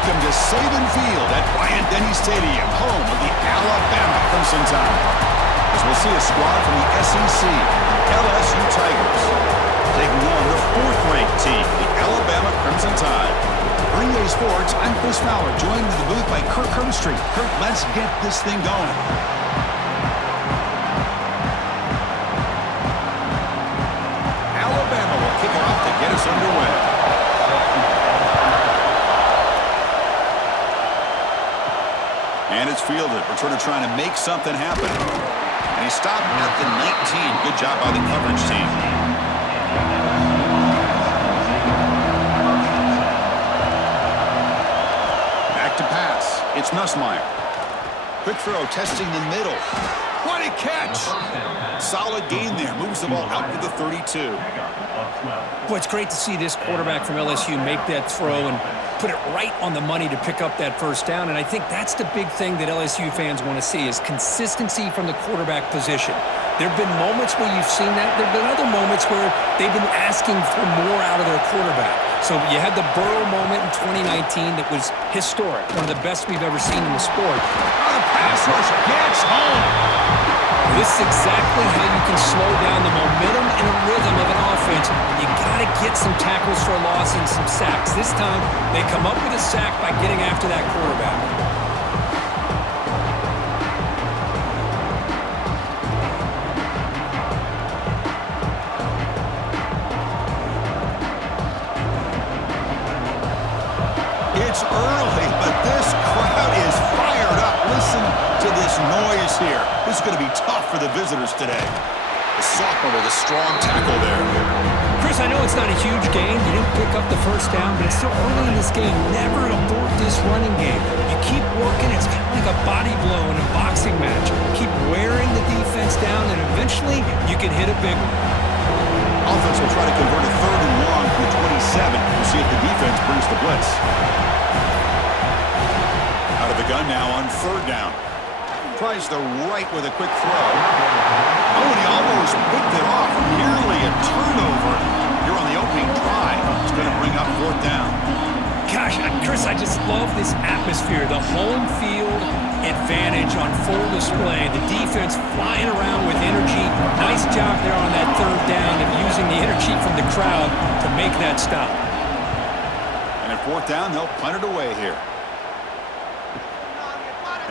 Welcome to Saban Field at Bryant-Denny Stadium, home of the Alabama Crimson Tide. As we'll see a squad from the SEC, the LSU Tigers, taking on the fourth-ranked team, the Alabama Crimson Tide. For EA Sports, I'm Chris Fowler, joined in the booth by Kirk Herbstreit. Kirk, let's get this thing going. Alabama will kick it off to get us underway. And it's fielded. Returner trying to make something happen. And he stopped at the 19. Good job by the coverage team. Back to pass. It's Nussmeier. Quick throw, testing the middle. What a catch! Solid gain there. Moves the ball out to the 32. Boy, it's great to see this quarterback from LSU make that throw and put it right on the money to pick up that first down. And I think that's the big thing that LSU fans want to see is consistency from the quarterback position. There have been moments where you've seen that. There have been other moments where they've been asking for more out of their quarterback. So you had the Burrow moment in 2019 that was historic, one of the best we've ever seen in the sport. Oh, the pass rush gets home. This is exactly how you can slow down the momentum and rhythm of an offense. You got to get some tackles for a loss and some sacks. This time, they come up with a sack by getting after that quarterback. It's early, but this crowd is fired up. Listen to this noise here. This is going to be tough for the visitors today. The sophomore with a strong tackle there. Chris, I know it's not a huge gain. You didn't pick up the first down, but it's still early in this game. Never abort this running game. You keep working. It's kind of like a body blow in a boxing match. Keep wearing the defense down, and eventually you can hit a big one. Offense will try to convert a 3rd and long from 27. We'll see if the defense brings the blitz. Out of the gun now on 3rd down. Tries the right with a quick throw. Oh, and he almost picked it off. Nearly a turnover here on the opening drive. It's going to bring up 4th down. Gosh, Chris, I just love this atmosphere. The home field advantage on full display. The defense flying around with energy. Nice job there on that 3rd down of using the energy from the crowd to make that stop. And at 4th down, they'll punt it away here.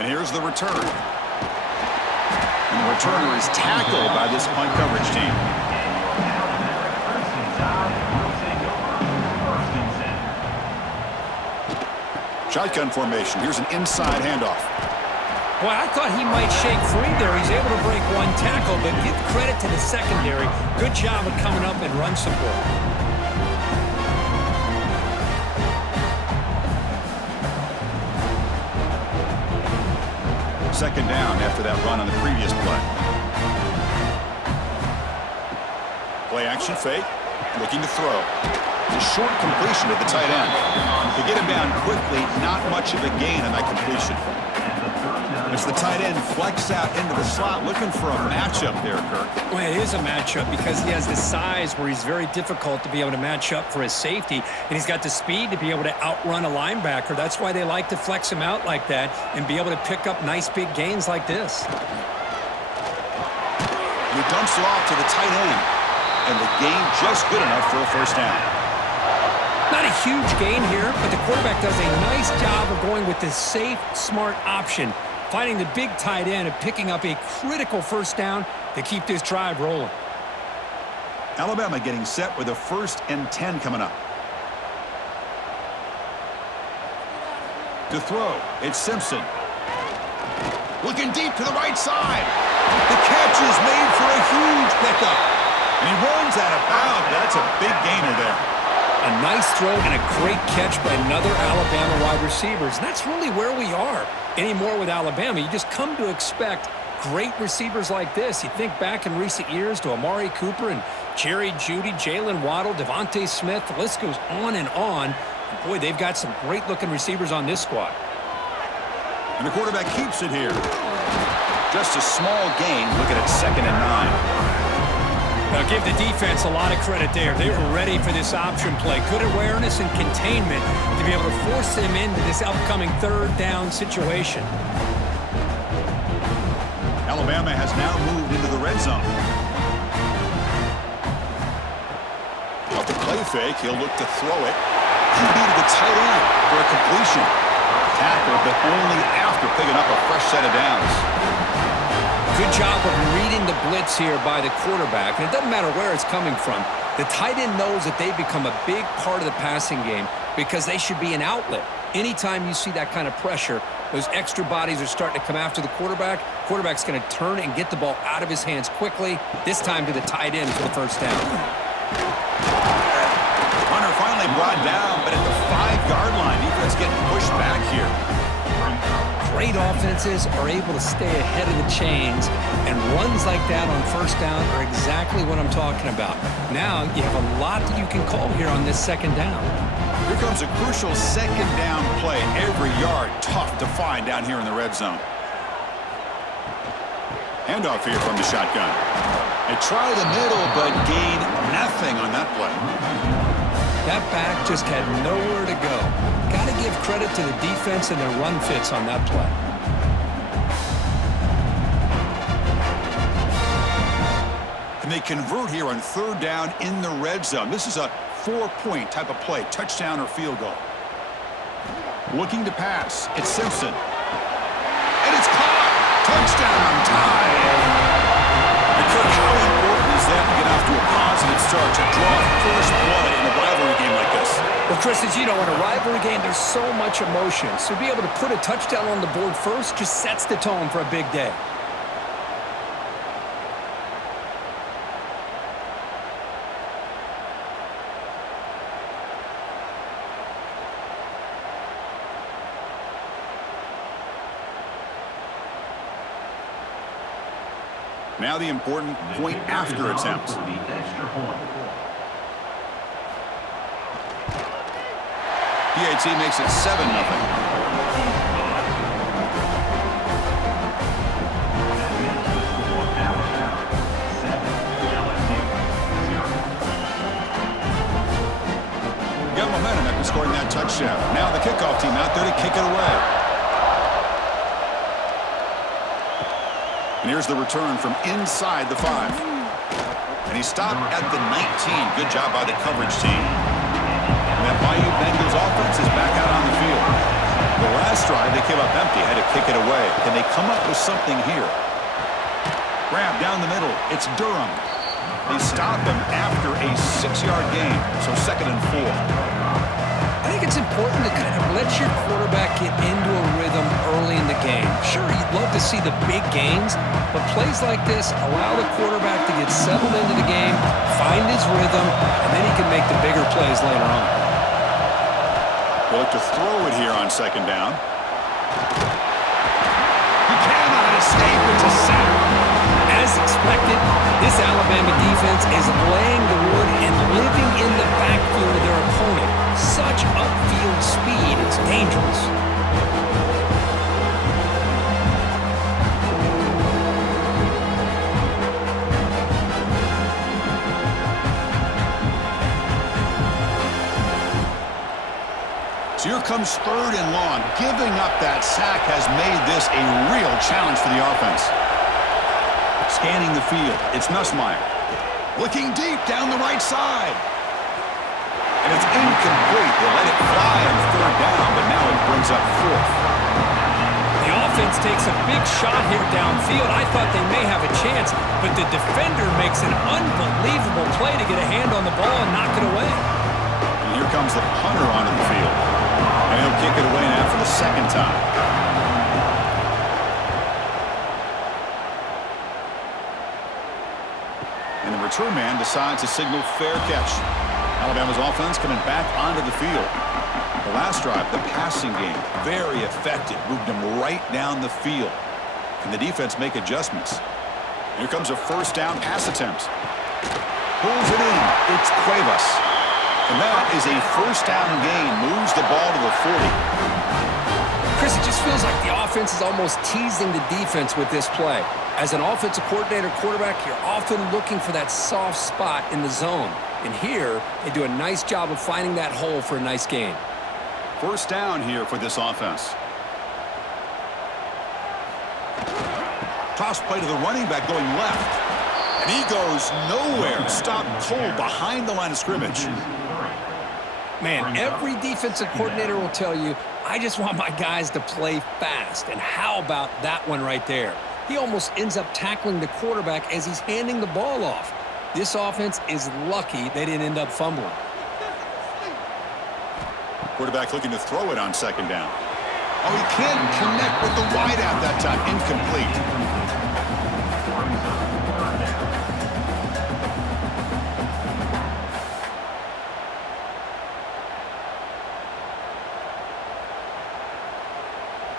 And here's the return. And the returner is tackled by this punt coverage team. Shotgun formation. Here's an inside handoff. Well, I thought he might shake free there. He's able to break one tackle, but give credit to the secondary. Good job of coming up and run support. 2nd down after that run on the previous play. Play action fake. Looking to throw. A short completion to the tight end. To get him down quickly, not much of a gain on that completion. As the tight end flex out into the slot, looking for a matchup there, Kirk. Well, it is a matchup because he has the size where he's very difficult to be able to match up for his safety, and he's got the speed to be able to outrun a linebacker. That's why they like to flex him out like that and be able to pick up nice big gains like this. He dumps it off to the tight end, and the gain just good enough for a 1st down. Not a huge gain here, but the quarterback does a nice job of going with the safe, smart option, finding the big tight end and picking up a critical 1st down to keep this drive rolling. Alabama getting set with a 1st and 10 coming up. To throw, it's Simpson. Looking deep to the right side. The catch is made for a huge pickup. And he runs out of bounds. That's a big gainer there. A nice throw and a great catch by another Alabama wide receiver. And that's really where we are anymore with Alabama. You just come to expect great receivers like this. You think back in recent years to Amari Cooper and Jerry Jeudy, Jalen Waddle, Devontae Smith. The list goes on and on. And boy, they've got some great-looking receivers on this squad. And the quarterback keeps it here. Just a small gain. Look at it, 2nd and 9. Now give the defense a lot of credit there. They were ready for this option play. Good awareness and containment to be able to force them into this upcoming third down situation. Alabama has now moved into the red zone. Off the play fake, he'll look to throw it. He needed the tight end for a completion. Tackle, but only after picking up a fresh set of downs. Good job of reading the blitz here by the quarterback. And it doesn't matter where it's coming from. The tight end knows that they become a big part of the passing game because they should be an outlet. Anytime you see that kind of pressure, those extra bodies are starting to come after the quarterback. Quarterback's going to turn and get the ball out of his hands quickly, this time to the tight end for the first down. Hunter finally brought down, but at the 5-yard line, defense getting pushed back here. Great offenses are able to stay ahead of the chains, and runs like that on first down are exactly what I'm talking about. Now you have a lot that you can call here on this second down. Here comes a crucial second down play. Every yard tough to find down here in the red zone. Handoff here from the shotgun. They try the middle, but gain nothing on that play. That back just had nowhere to go. Got to give credit to the defense and their run fits on that play. And they convert here on third down in the red zone. This is a 4-point type of play, touchdown or field goal. Looking to pass, it's Simpson. And it's caught! Touchdown tie! And Kirk, how important is that to get off to a positive start, to draw first blood in a rivalry game like this? Well, Chris, as you know, in a rivalry game, there's so much emotion. So to be able to put a touchdown on the board first just sets the tone for a big day. Now the important point after attempt. PAT makes it 7-0. Got momentum after scoring that touchdown. Now the kickoff team out there to kick it away. And here's the return from inside the 5. And he stopped at the 19. Good job by the coverage team. And that Bayou Bengals offense is back out on the field. The last drive, they came up empty, had to kick it away. Can they come up with something here? Grab down the middle. It's Durham. They stop him after a 6-yard gain. So 2nd and 4. I think it's important to kind of let your quarterback get into a rhythm early in the game. Sure, you'd love to see the big gains, but plays like this allow the quarterback to get settled into the game, find his rhythm, and then he can make the bigger plays later on. They'll look to throw it here on 2nd down. He cannot escape it to center. As expected, this Alabama defense is laying the wood and living in the backfield of their opponent. Such upfield speed, it's dangerous. So here comes 3rd and long. Giving up that sack has made this a real challenge for the offense. Scanning the field, it's Nussmeier. Looking deep down the right side. And it's incomplete. They let it fly on 3rd down, but now it brings up 4th. The offense takes a big shot here downfield. I thought they may have a chance, but the defender makes an unbelievable play to get a hand on the ball and knock it away. And here comes the punter onto the field. And he'll kick it away now for the 2nd time. And the return man decides to signal fair catch. Alabama's offense coming back onto the field. The last drive, the passing game, very effective. Moved them right down the field. Can the defense make adjustments? Here comes a 1st down pass attempt. Pulls it in. It's Cuevas. And that is a 1st down gain. Moves the ball to the 40. Chris, it just feels like the offense is almost teasing the defense with this play. As an offensive coordinator quarterback, you're often looking for that soft spot in the zone. And here, they do a nice job of finding that hole for a nice gain. First down here for this offense. Toss play to the running back going left. And he goes nowhere. Stopped cold behind the line of scrimmage. Man, every defensive coordinator will tell you, I just want my guys to play fast. And how about that one right there? He almost ends up tackling the quarterback as he's handing the ball off. This offense is lucky they didn't end up fumbling. Quarterback looking to throw it on second down. Oh, he can't connect with the wideout that time. Incomplete.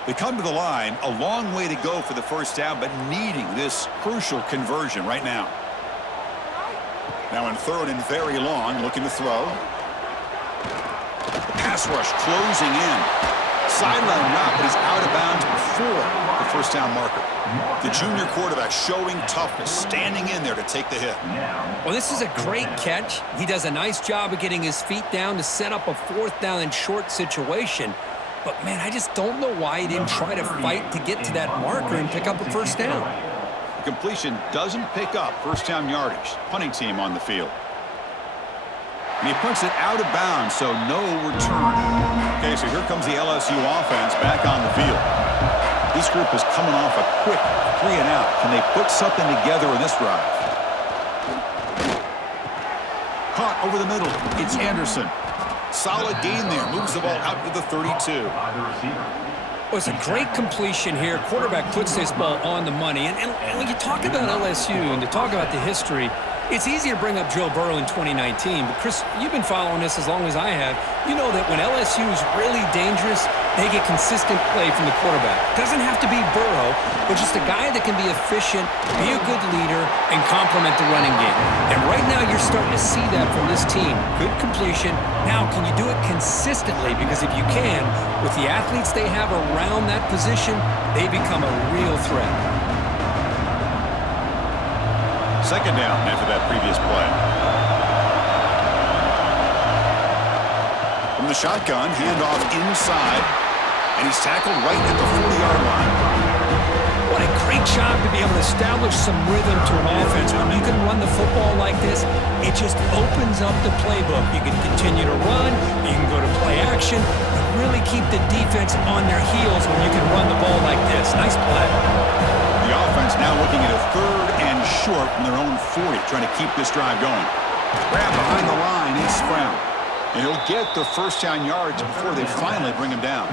They come to the line, a long way to go for the first down, but needing this crucial conversion right now. Now in third and very long, looking to throw. The pass rush closing in. Sideline route, but he's out of bounds before the first down marker. The junior quarterback showing toughness, standing in there to take the hit. Well, this is a great catch. He does a nice job of getting his feet down to set up a fourth down and short situation. But, man, I just don't know why he didn't try to fight to get to that marker and pick up a first down. The completion doesn't pick up first down yardage. Punting team on the field. And he punts it out of bounds, so no return. Okay, so here comes the LSU offense back on the field. This group is coming off a quick 3-and-out. Can they put something together in this drive? Caught over the middle. It's Anderson. Solid gain there. Moves the ball out to the 32. Well, it's a great completion here. Quarterback puts this ball on the money. And when you talk about LSU and to talk about the history, it's easy to bring up Joe Burrow in 2019. But, Chris, you've been following this as long as I have. You know that when LSU is really dangerous, they get consistent play from the quarterback. Doesn't have to be Burrow, but just a guy that can be efficient, be a good leader, and complement the running game. And right now you're starting to see that from this team. Good completion. Now, can you do it consistently? Because if you can, with the athletes they have around that position, they become a real threat. Second down after that previous play. From the shotgun, handoff inside, and he's tackled right at the 40-yard line. What a great job to be able to establish some rhythm to an offense. When you can run the football like this, it just opens up the playbook. You can continue to run, you can go to play action, and really keep the defense on their heels when you can run the ball like this. Nice play. The offense now looking at a third and short from their own 40, trying to keep this drive going. Grab behind the line, it's Brown. And he'll get the first down yards before they finally bring him down.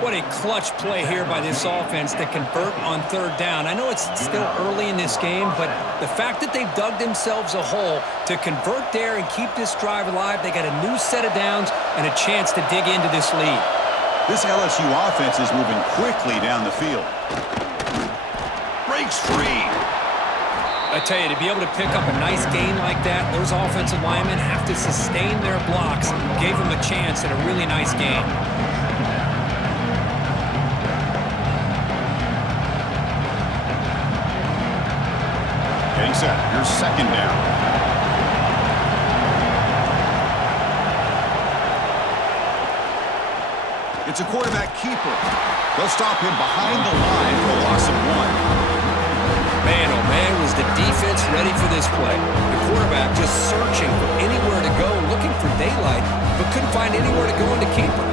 What a clutch play here by this offense to convert on third down. I know it's still early in this game, but the fact that they've dug themselves a hole to convert there and keep this drive alive, they got a new set of downs and a chance to dig into this lead. This LSU offense is moving quickly down the field. Breaks free. I tell you, to be able to pick up a nice gain like that, those offensive linemen have to sustain their blocks. Gave them a chance at a really nice gain. Getting set. Here's second down. It's a quarterback keeper. They'll stop him behind the line for a loss of 1. Man, oh man, was the defense ready for this play. The quarterback just searching for anywhere to go, looking for daylight, but couldn't find anywhere to go in the keeper.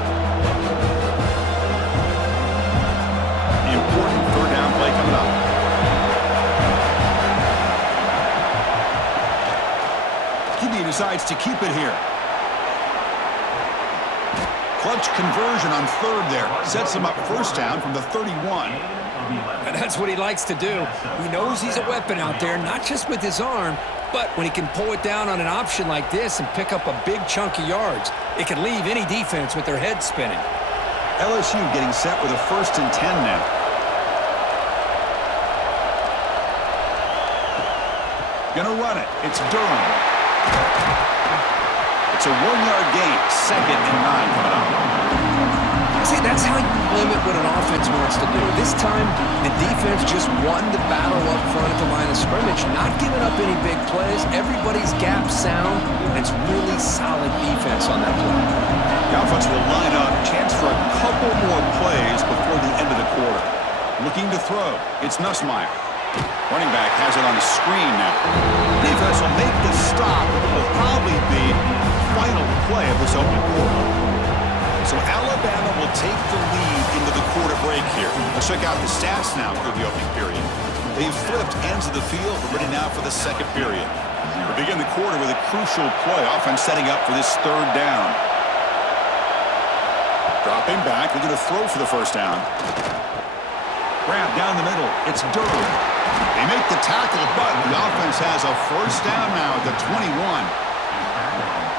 The important third down play coming up. QB decides to keep it here. Clutch conversion on third there. Sets him up first down from the 31. And that's what he likes to do. He knows he's a weapon out there, not just with his arm, but when he can pull it down on an option like this and pick up a big chunk of yards, it can leave any defense with their head spinning. LSU getting set with a 1st and 10 now. Gonna run it. It's Durham. It's a 1-yard gain. 2nd and 9 coming up. See, that's how you limit what an offense wants to do. This time, the defense just won the battle up front at the line of scrimmage, not giving up any big plays. Everybody's gap sound, and it's really solid defense on that play. The offense will line up, chance for a couple more plays before the end of the quarter. Looking to throw, it's Nussmeier. Running back has it on the screen now. Defense will make the stop. It will probably be the final play of this opening quarter. So Alabama will take the lead into the quarter break here. Let's check out the stats now for the opening period. They've flipped ends of the field. We're ready now for the second period. We begin the quarter with a crucial play. Offense setting up for this third down. Dropping back. They're going to throw for the first down. Grab down the middle. It's Durham. They make the tackle, but the offense has a first down now at the 21.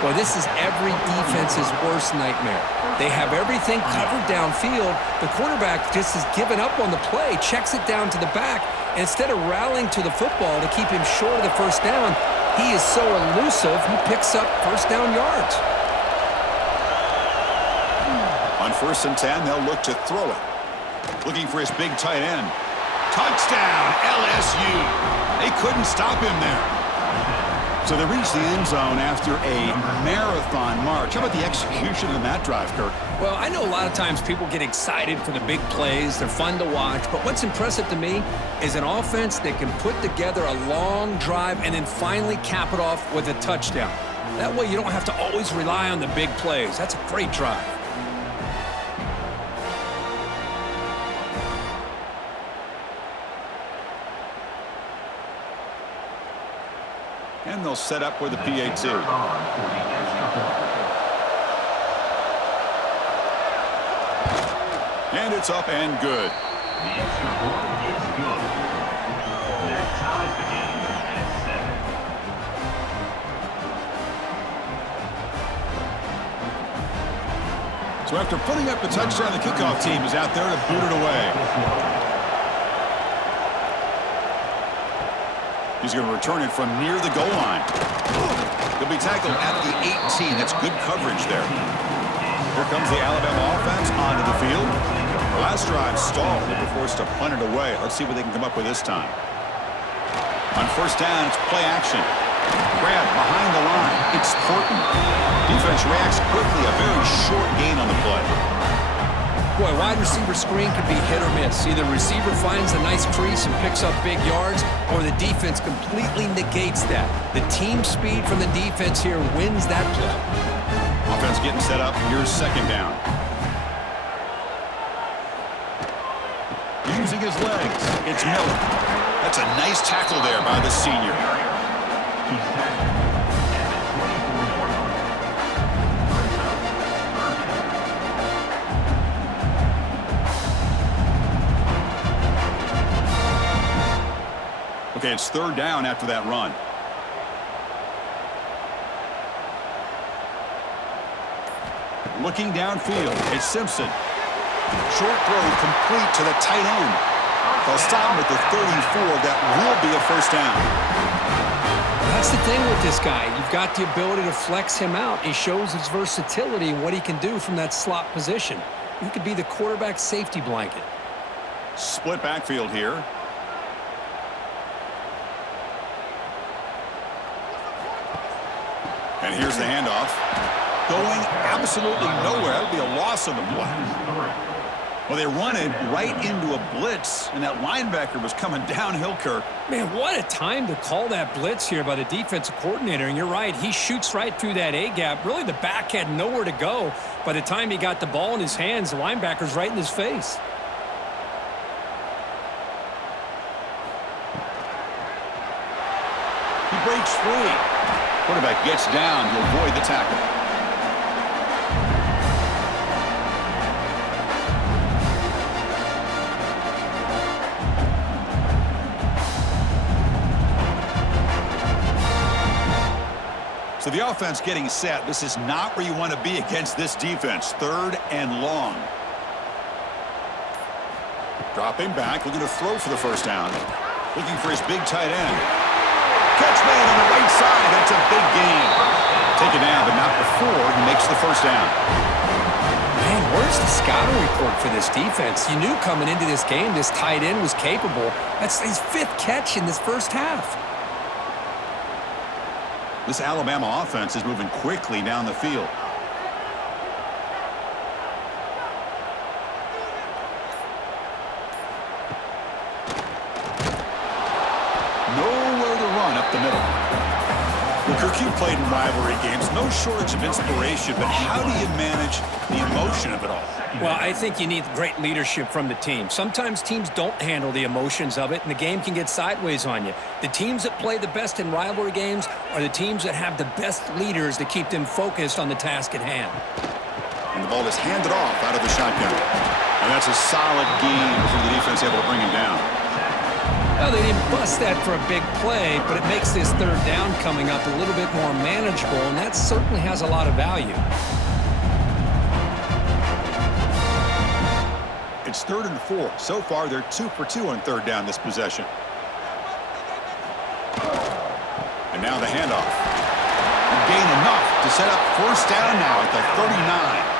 Well, this is every defense's worst nightmare. They have everything covered downfield. The quarterback just has given up on the play, checks it down to the back, and instead of rallying to the football to keep him short of the first down, he is so elusive, he picks up first down yards. On 1st and 10, they'll look to throw it. Looking for his big tight end. Touchdown, LSU. They couldn't stop him there. So they reach the end zone after a marathon march. How about the execution of that drive, Kirk? Well, I know a lot of times people get excited for the big plays. They're fun to watch. But what's impressive to me is an offense that can put together a long drive and then finally cap it off with a touchdown. That way you don't have to always rely on the big plays. That's a great drive. And they'll set up with the PAT. And it's up and good. The extra point is good. That ties the game at 7. So after putting up the touchdown, the kickoff team is out there to boot it away. He's going to return it from near the goal line. He'll be tackled at the 18. That's good coverage there. Here comes the Alabama offense onto the field. The last drive stalled. They were forced to punt it away. Let's see what they can come up with this time. On 1st down, it's play action. Grab behind the line. It's Horton. Defense reacts quickly. A very short gain on the play. Boy, wide receiver screen can be hit or miss. Either the receiver finds a nice crease and picks up big yards, or the defense completely negates that. The team speed from the defense here wins that play. Offense getting set up. Here's 2nd down. Using his legs. It's Miller. That's a nice tackle there by the senior. He's tackled at the 24-yard line. Okay, it's 3rd down after that run. Looking downfield, it's Simpson. Short throw complete to the tight end. They'll stop him at the 34. That will be a first down. That's the thing with this guy. You've got the ability to flex him out. He shows his versatility and what he can do from that slot position. He could be the quarterback safety blanket. Split backfield here. And here's the handoff. Going absolutely nowhere. That would be a loss of the play. Well, they run it right into a blitz, and that linebacker was coming downhill, Kirk. Man, what a time to call that blitz here by the defensive coordinator. And you're right, he shoots right through that A-gap. Really, the back had nowhere to go. By the time he got the ball in his hands, the linebacker's right in his face. He breaks free. Quarterback gets down to avoid the tackle. So the offense getting set. This is not where you want to be against this defense. 3rd and long. Dropping back, looking to throw for the first down. Looking for his big tight end. Catch made on the right side. That's a big gain. Take it down, but not before he makes the first down. Man, Where's the scouting report for this defense? You knew coming into this game this tight end was capable. That's his 5th catch in this first half. This Alabama offense is moving quickly down the field. Nowhere to run up the middle. Well, Kirk, you played in rivalry games. No shortage of inspiration, but how do you manage the emotion of it all? Well, I think you need great leadership from the team. Sometimes teams don't handle the emotions of it, and the game can get sideways on you. The teams that play the best in rivalry games are the teams that have the best leaders to keep them focused on the task at hand. And the ball is handed off out of the shotgun. And that's a solid gain for the defense able to bring him down. Well, they didn't bust that for a big play, but it makes this 3rd down coming up a little bit more manageable, and that certainly has a lot of value. It's 3rd and 4. So far, they're 2 for 2 on 3rd down this possession. And now the handoff. And gain enough to set up 1st down now at the 39.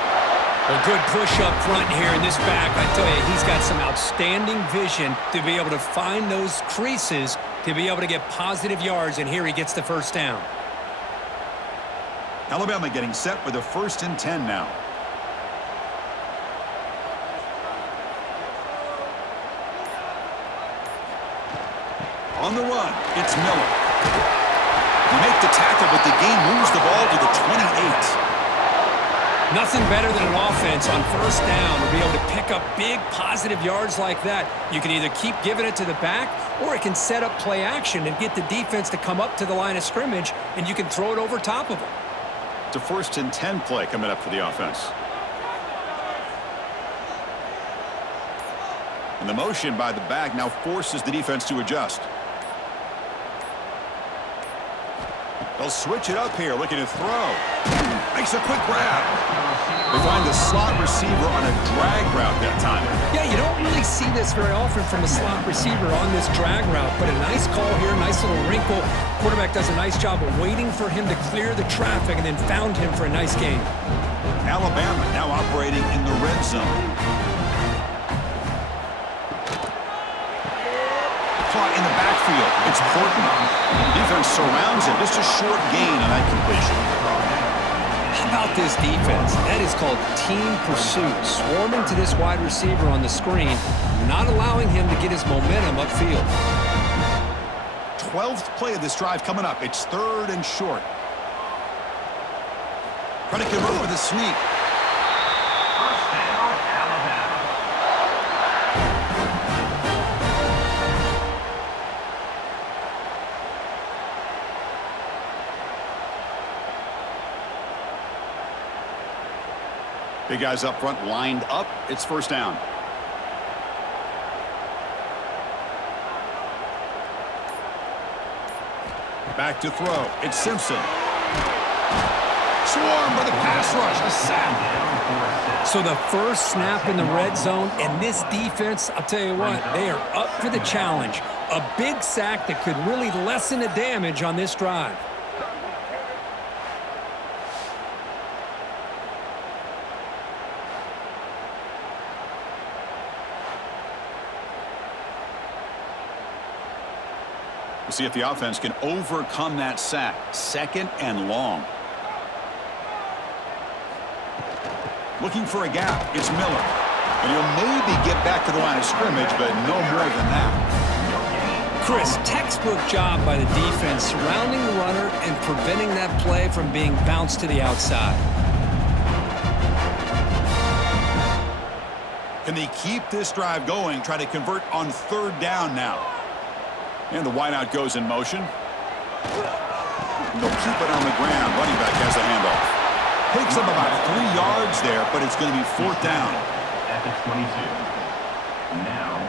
A good push up front here in this back. I tell you, he's got some outstanding vision to be able to find those creases, to be able to get positive yards, and here he gets the 1st down. Alabama getting set with a 1st and 10 now. On the run, it's Miller. They make the tackle, but the gain moves the ball to the 28. Nothing better than an offense on 1st down to be able to pick up big positive yards like that. You can either keep giving it to the back, or it can set up play action and get the defense to come up to the line of scrimmage, and you can throw it over top of them. It's a 1st and 10 play coming up for the offense. And the motion by the back now forces the defense to adjust. They'll switch it up here, looking to throw. Makes a quick grab. They find the slot receiver on a drag route that time. Yeah, you don't really see this very often from a slot receiver on this drag route, but a nice call here, nice little wrinkle. Quarterback does a nice job of waiting for him to clear the traffic and then found him for a nice gain. Alabama now operating in the red zone. Caught in the backfield. It's Horton. Defense surrounds him. Just a short gain on that completion. How about this defense? That is called team pursuit. Swarming to this wide receiver on the screen, not allowing him to get his momentum upfield. 12th play of this drive coming up. It's 3rd and short. Trying to convert with a sneak. Big guys up front lined up. It's 1st down. Back to throw. It's Simpson. Swarmed by the pass rush. A sack. So the first snap in the red zone, and this defense, I'll tell you what, they are up for the challenge. A big sack that could really lessen the damage on this drive. We'll see if the offense can overcome that sack. 2nd and long. Looking for a gap. It's Miller. And he'll maybe get back to the line of scrimmage, but no more than that. Chris, textbook job by the defense surrounding the runner and preventing that play from being bounced to the outside. Can they keep this drive going? Try to convert on 3rd down now. And the wideout goes in motion. They'll keep it on the ground. Running back has a handoff. Picks up about 3 yards there, but it's going to be 4th down. At the 22. Now,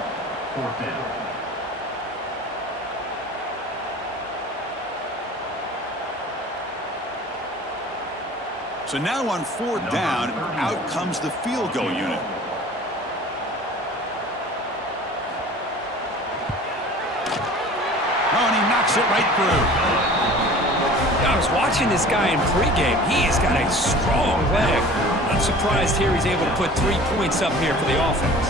4th down. So now on 4th down, out comes the field goal unit. Oh, and he knocks it right through. I was watching this guy in pregame. He has got a strong leg. I'm surprised here he's able to put 3 points up here for the offense.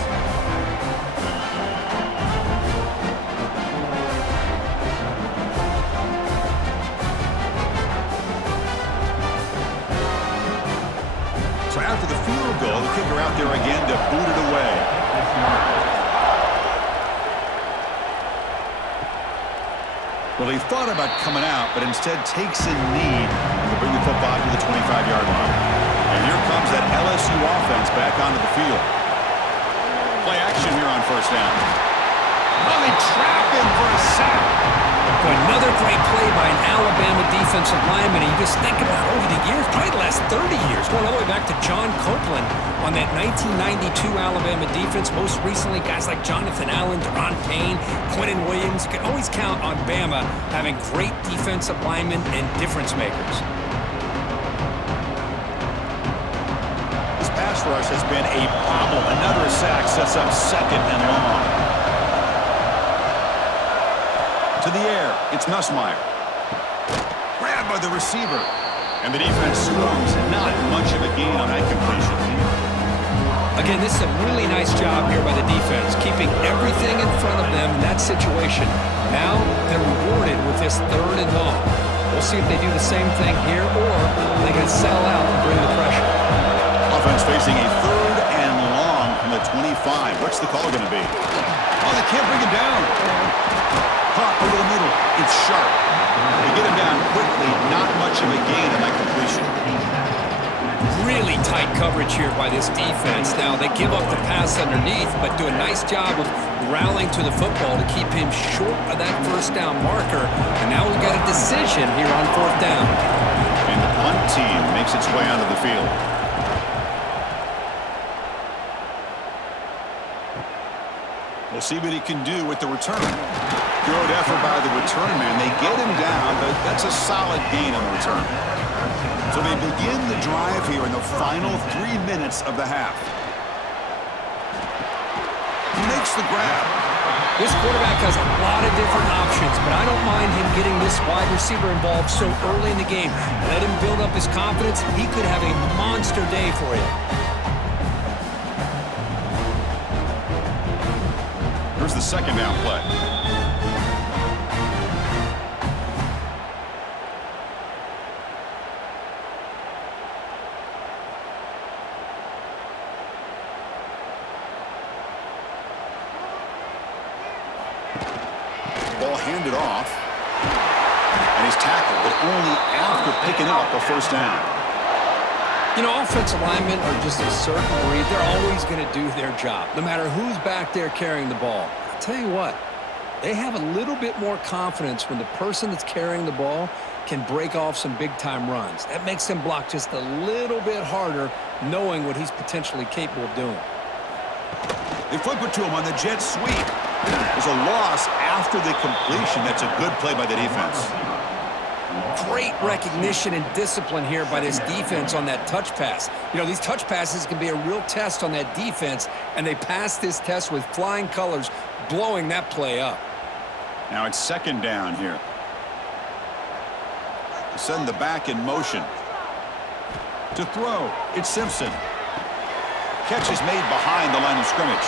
So after the field goal, the kicker out there again to boot it away. Well, he thought about coming out, but instead takes a knee to bring the football to the 25-yard line. And here comes that LSU offense back onto the field. Play action here on first down. Oh, they trap him for a sack. Another great play by an Alabama defensive lineman. And you just think about over the years, probably the last 30 years, going all the way back to John Copeland on that 1992 Alabama defense. Most recently, guys like Jonathan Allen, Deron Payne, Quentin Williams. You can always count on Bama having great defensive linemen and difference makers. This pass rush has been a problem. Another sack sets up second and long. To the air, it's Nussmeier. Grabbed by the receiver. And the defense scrums. Not much of a gain on that completion. Again, this is a really nice job here by the defense, keeping everything in front of them in that situation. Now they're rewarded with this 3rd and long. We'll see if they do the same thing here, or they can settle out and bring the pressure. Offense facing a 3rd and long from the 25. What's the call going to be? Oh, they can't bring him down. Caught over the middle. It's sharp. They get him down quickly. Not much of a gain on that completion. Really tight coverage here by this defense. Now, they give up the pass underneath, but do a nice job of rallying to the football to keep him short of that first down marker. And now we've got a decision here on 4th down. And the punt team makes its way onto the field. We'll see what he can do with the return. Good effort by the return man. They get him down, but that's a solid gain on the return. So they begin the drive here in the final 3 minutes of the half. He makes the grab. This quarterback has a lot of different options, but I don't mind him getting this wide receiver involved so early in the game. Let him build up his confidence. He could have a monster day for you. Here's the 2nd down play. Ball handed off. And he's tackled, but only after picking up a 1st down. You know, offensive linemen are just a certain breed. They're always going to do their job, no matter who's back there carrying the ball. I'll tell you what, they have a little bit more confidence when the person that's carrying the ball can break off some big-time runs. That makes them block just a little bit harder, knowing what he's potentially capable of doing. They flip it to him on the jet sweep. There's a loss after the completion. That's a good play by the defense. Great recognition and discipline here by this defense on that touch pass. You know, these touch passes can be a real test on that defense, and they passed this test with flying colors, blowing that play up. Now it's 2nd down here. Send the back in motion. To throw, it's Simpson. Catch is made behind the line of scrimmage.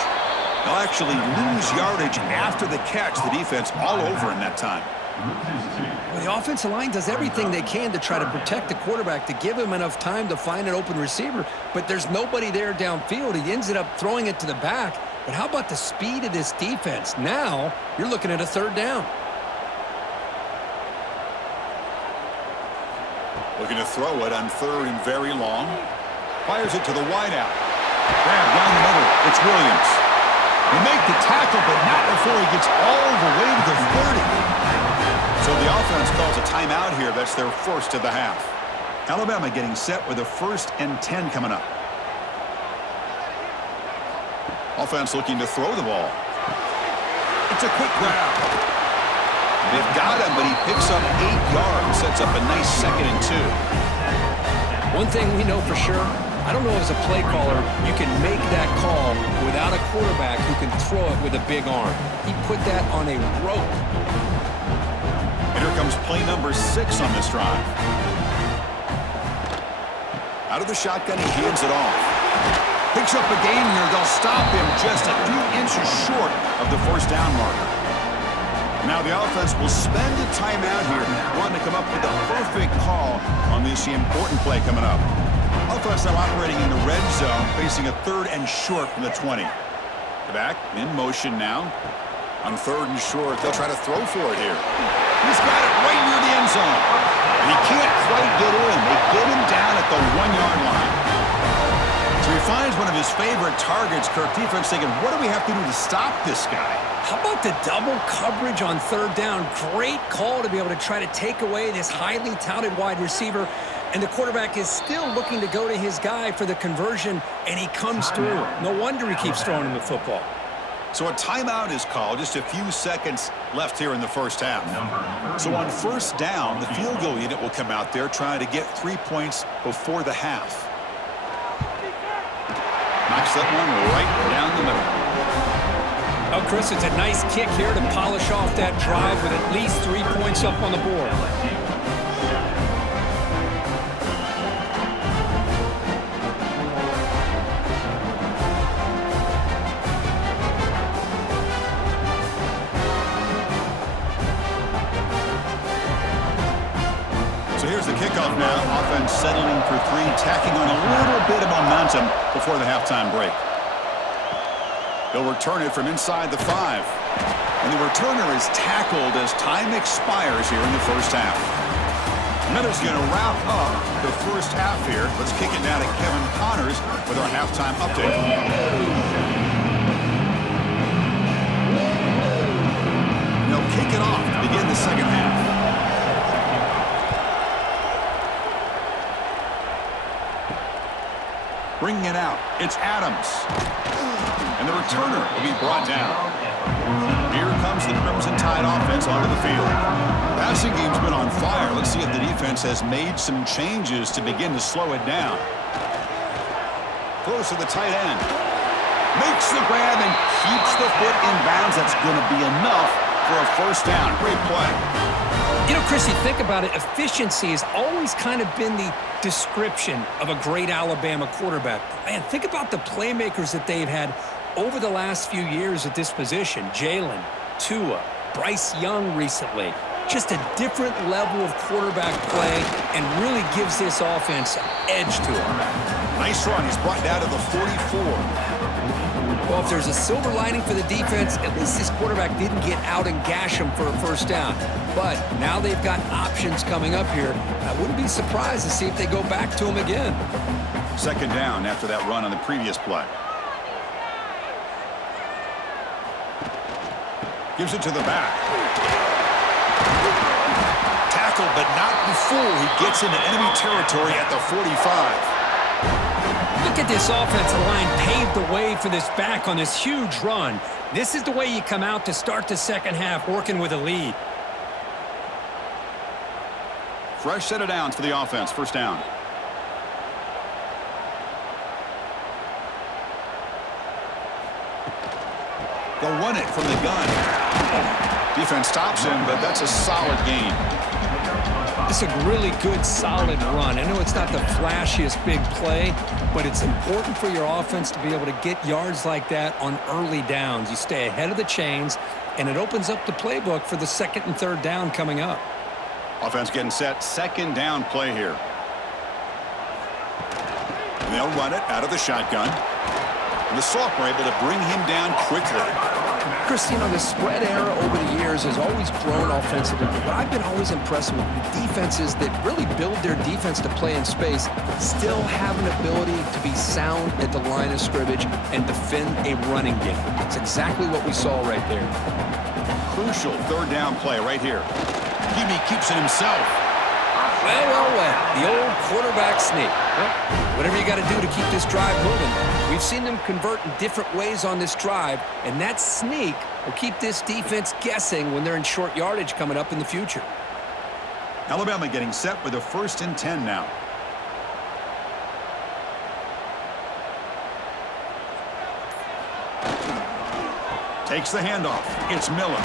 They'll actually lose yardage after the catch. The defense all over in that time. Well, the offensive line does everything they can to try to protect the quarterback, to give him enough time to find an open receiver, but there's nobody there downfield. He ends up throwing it to the back. But how about the speed of this defense? Now you're looking at a 3rd down. Looking to throw it on 3rd and very long. Fires it to the wideout. Grab down the middle. It's Williams. They make the tackle, but not before he gets all the way to the 30. So the offense calls a timeout here. That's their 1st of the half. Alabama getting set with a 1st and 10 coming up. Offense looking to throw the ball. It's a quick grab. They've got him, but he picks up 8 yards. Sets up a nice 2nd and 2. One thing we know for sure, I don't know as a play caller, you can make that call without a quarterback who can throw it with a big arm. He put that on a rope. And here comes play number 6 on this drive. Out of the shotgun, he hands it off. Picks up a gain here. They'll stop him just a few inches short of the first down marker. Now the offense will spend a timeout here, wanting to come up with the perfect call on this important play coming up. Offense now operating in the red zone, facing a 3rd and short from the 20. Back in motion now. On 3rd and short, they'll try to throw for it here. He's got it right near the end zone. And he can't quite get in. They get him down at the 1-yard line. So he finds one of his favorite targets. Kirk defense thinking, what do we have to do to stop this guy? How about the double coverage on 3rd down? Great call to be able to try to take away this highly touted wide receiver. And the quarterback is still looking to go to his guy for the conversion, and he comes through. No wonder he keeps throwing him the football. So a timeout is called. Just a few seconds left here in the first half. So on 1st down, the field goal unit will come out there trying to get 3 points before the half. Knocks that one right down the middle. Oh, Chris, it's a nice kick here to polish off that drive with at least 3 points up on the board. Here's the kickoff now. Offense settling for 3, tacking on a little bit of momentum before the halftime break. They'll return it from inside the 5. And the returner is tackled as time expires here in the first half. Minutes going to wrap up the first half here. Let's kick it now to Kevin Connors with our halftime update. And they'll kick it off to begin the second half. Bringing it out, it's Adams. And the returner will be brought down. Here comes the Crimson Tide offense onto the field. Passing game's been on fire. Let's see if the defense has made some changes to begin to slow it down. Throws to the tight end. Makes the grab and keeps the foot in bounds. That's going to be enough for a first down. Great play. You know, Chris, you think about it, efficiency has always kind of been the description of a great Alabama quarterback. Man, think about the playmakers that they've had over the last few years at this position. Jalen, Tua, Bryce Young recently. Just a different level of quarterback play and really gives this offense an edge to it. Nice run. He's brought down to the 44. Well, if there's a silver lining for the defense, at least this quarterback didn't get out and gash him for a first down. But now they've got options coming up here. I wouldn't be surprised to see if they go back to him again. Second down after that run on the previous play. Gives it to the back. Tackled, but not before he gets into enemy territory at the 45. Look at this offensive line paved the way for this back on this huge run. This is the way you come out to start the second half, working with a lead. Fresh set of downs for the offense. First down. They'll run it from the gun. Defense stops him, but that's a solid gain. It's a really good, solid run. I know it's not the flashiest big play, but it's important for your offense to be able to get yards like that on early downs. You stay ahead of the chains, and it opens up the playbook for the second and third down coming up. Offense getting set. Second down play here. And they'll run it out of the shotgun. And the Soft were able to bring him down quickly. Chris, you know, the spread era over the years has always grown offensively. But I've been always impressed with the defenses that really build their defense to play in space, still have an ability to be sound at the line of scrimmage and defend a running game. It's exactly what we saw right there. Crucial third down play right here. Hebe keeps it himself. Well. The old quarterback sneak. Well, whatever you got to do to keep this drive moving. We've seen them convert in different ways on this drive, and that sneak will keep this defense guessing when they're in short yardage coming up in the future. Alabama getting set with a 1st and 10 now. Takes the handoff. It's Miller.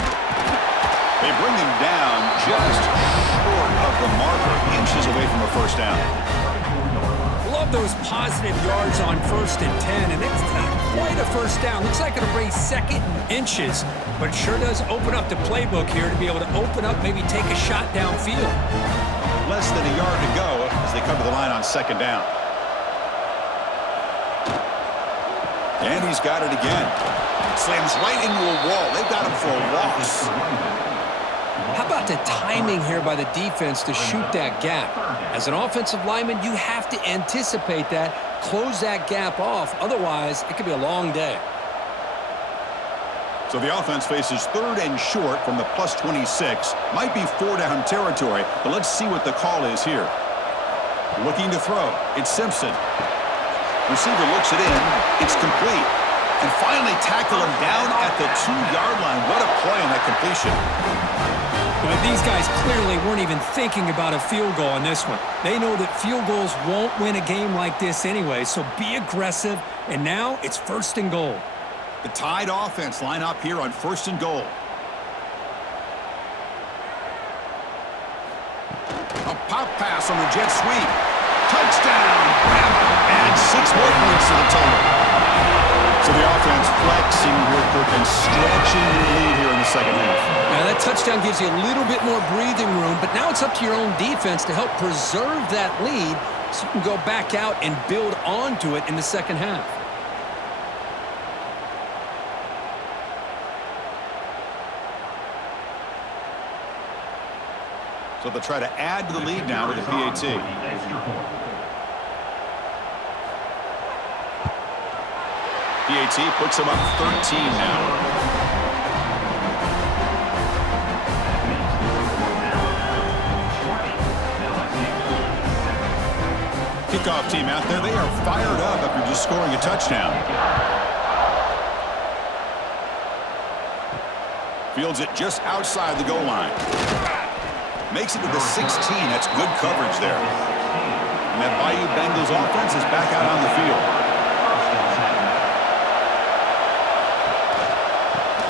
They bring him down just short of the marker, inches away from a first down. Love up those positive yards on 1st and 10, and it's not quite a first down. Looks like it'll bring 2nd and inches, but it sure does open up the playbook here to be able to open up, maybe take a shot downfield. Less than a yard to go as they come to the line on 2nd down. And he's got it again. Slams right into a wall. They've got him for a loss. How about the timing here by the defense to shoot that gap? As an offensive lineman, you have to anticipate that, close that gap off. Otherwise, it could be a long day. So the offense faces 3rd and short from the plus 26. Might be 4-down territory, but let's see what the call is here. Looking to throw. It's Simpson. Receiver looks it in. It's complete. And finally tackle him down at the 2-yard line. What a play on that completion. But these guys clearly weren't even thinking about a field goal on this one. They know that field goals won't win a game like this anyway, so be aggressive. And now it's 1st and goal. The Tide offense line up here on 1st and goal. A pop pass on the jet sweep. Touchdown! And 6 more points to the total. So the offense flexing real quick and stretching the lead here in the 2nd half. Now that touchdown gives you a little bit more breathing room, but now it's up to your own defense to help preserve that lead so you can go back out and build onto it in the 2nd half. So they'll try to add to the lead now with the PAT. PAT puts them up 13 now. Kickoff team out there, they are fired up after just scoring a touchdown. Fields it just outside the goal line. Makes it to the 16. That's good coverage there. And that Bayou Bengals offense is back out on the field.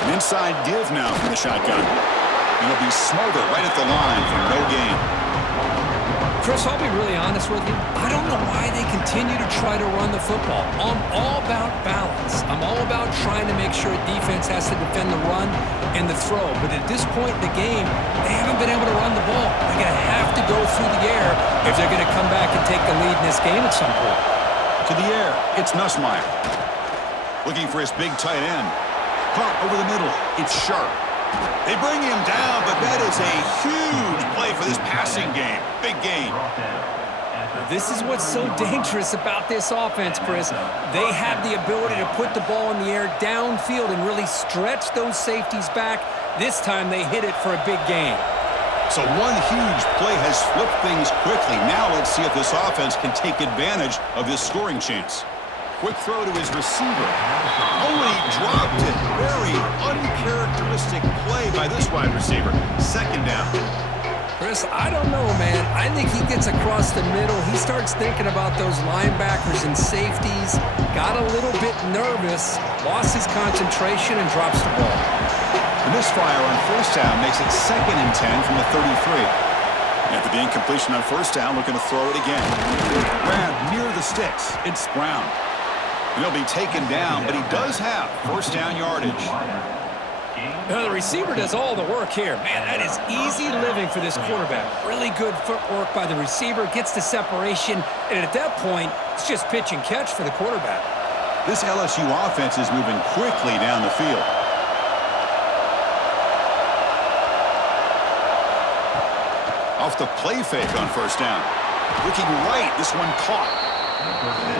An inside give now from the shotgun. And he'll be smothered right at the line for no gain. Chris, I'll be really honest with you. I don't know why they continue to try to run the football. I'm all about balance. I'm all about trying to make sure defense has to defend the run and the throw. But at this point in the game, they haven't been able to run the ball. They're going to have to go through the air if they're going to come back and take the lead in this game at some point. To the air, it's Nussmeier. Looking for his big tight end. Caught over the middle. It's Sharp. They bring him down, but that is a huge play for this passing game. Big gain. This is what's so dangerous about this offense, Chris. They have the ability to put the ball in the air downfield and really stretch those safeties back. This time they hit it for a big gain. So one huge play has flipped things quickly. Now let's see if this offense can take advantage of this scoring chance. Quick throw to his receiver. Only dropped it. Very uncharacteristic play by this wide receiver. 2nd down. Chris, I don't know, man. I think he gets across the middle. He starts thinking about those linebackers and safeties. Got a little bit nervous. Lost his concentration and drops the ball. The misfire on 1st down makes it 2nd and 10 from the 33. After the incompletion on 1st down, looking to throw it again. Grabbed near the sticks. It's Brown. He'll be taken down, but he does have 1st down yardage. The receiver does all the work here. Man, that is easy living for this quarterback. Really good footwork by the receiver, gets the separation, and at that point, it's just pitch and catch for the quarterback. This LSU offense is moving quickly down the field. Off the play fake on 1st down. Looking right, this one caught.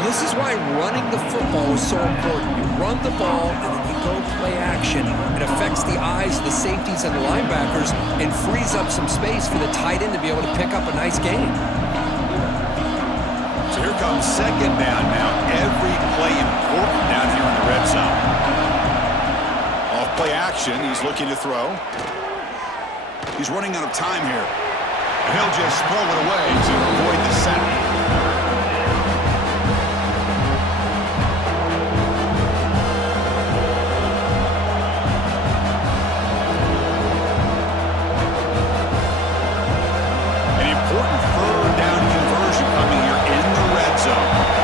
This is why running the football is so important. You run the ball, and then you go play action. It affects the eyes of the safeties and the linebackers and frees up some space for the tight end to be able to pick up a nice gain. So here comes 2nd down now. Every play important down here in the red zone. Off play action, he's looking to throw. He's running out of time here. And he'll just throw it away to avoid the sack. Important 3rd down conversion coming here in the red zone.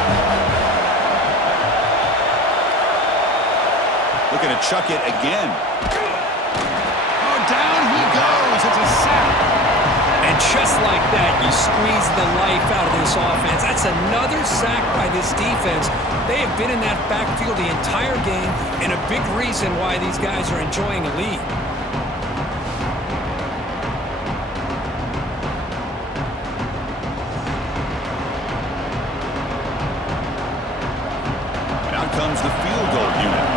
Looking to chuck it again. Oh, down he goes. It's a sack. And just like that, you squeeze the life out of this offense. That's another sack by this defense. They have been in that backfield the entire game, and a big reason why these guys are enjoying a lead. And out comes the field goal unit.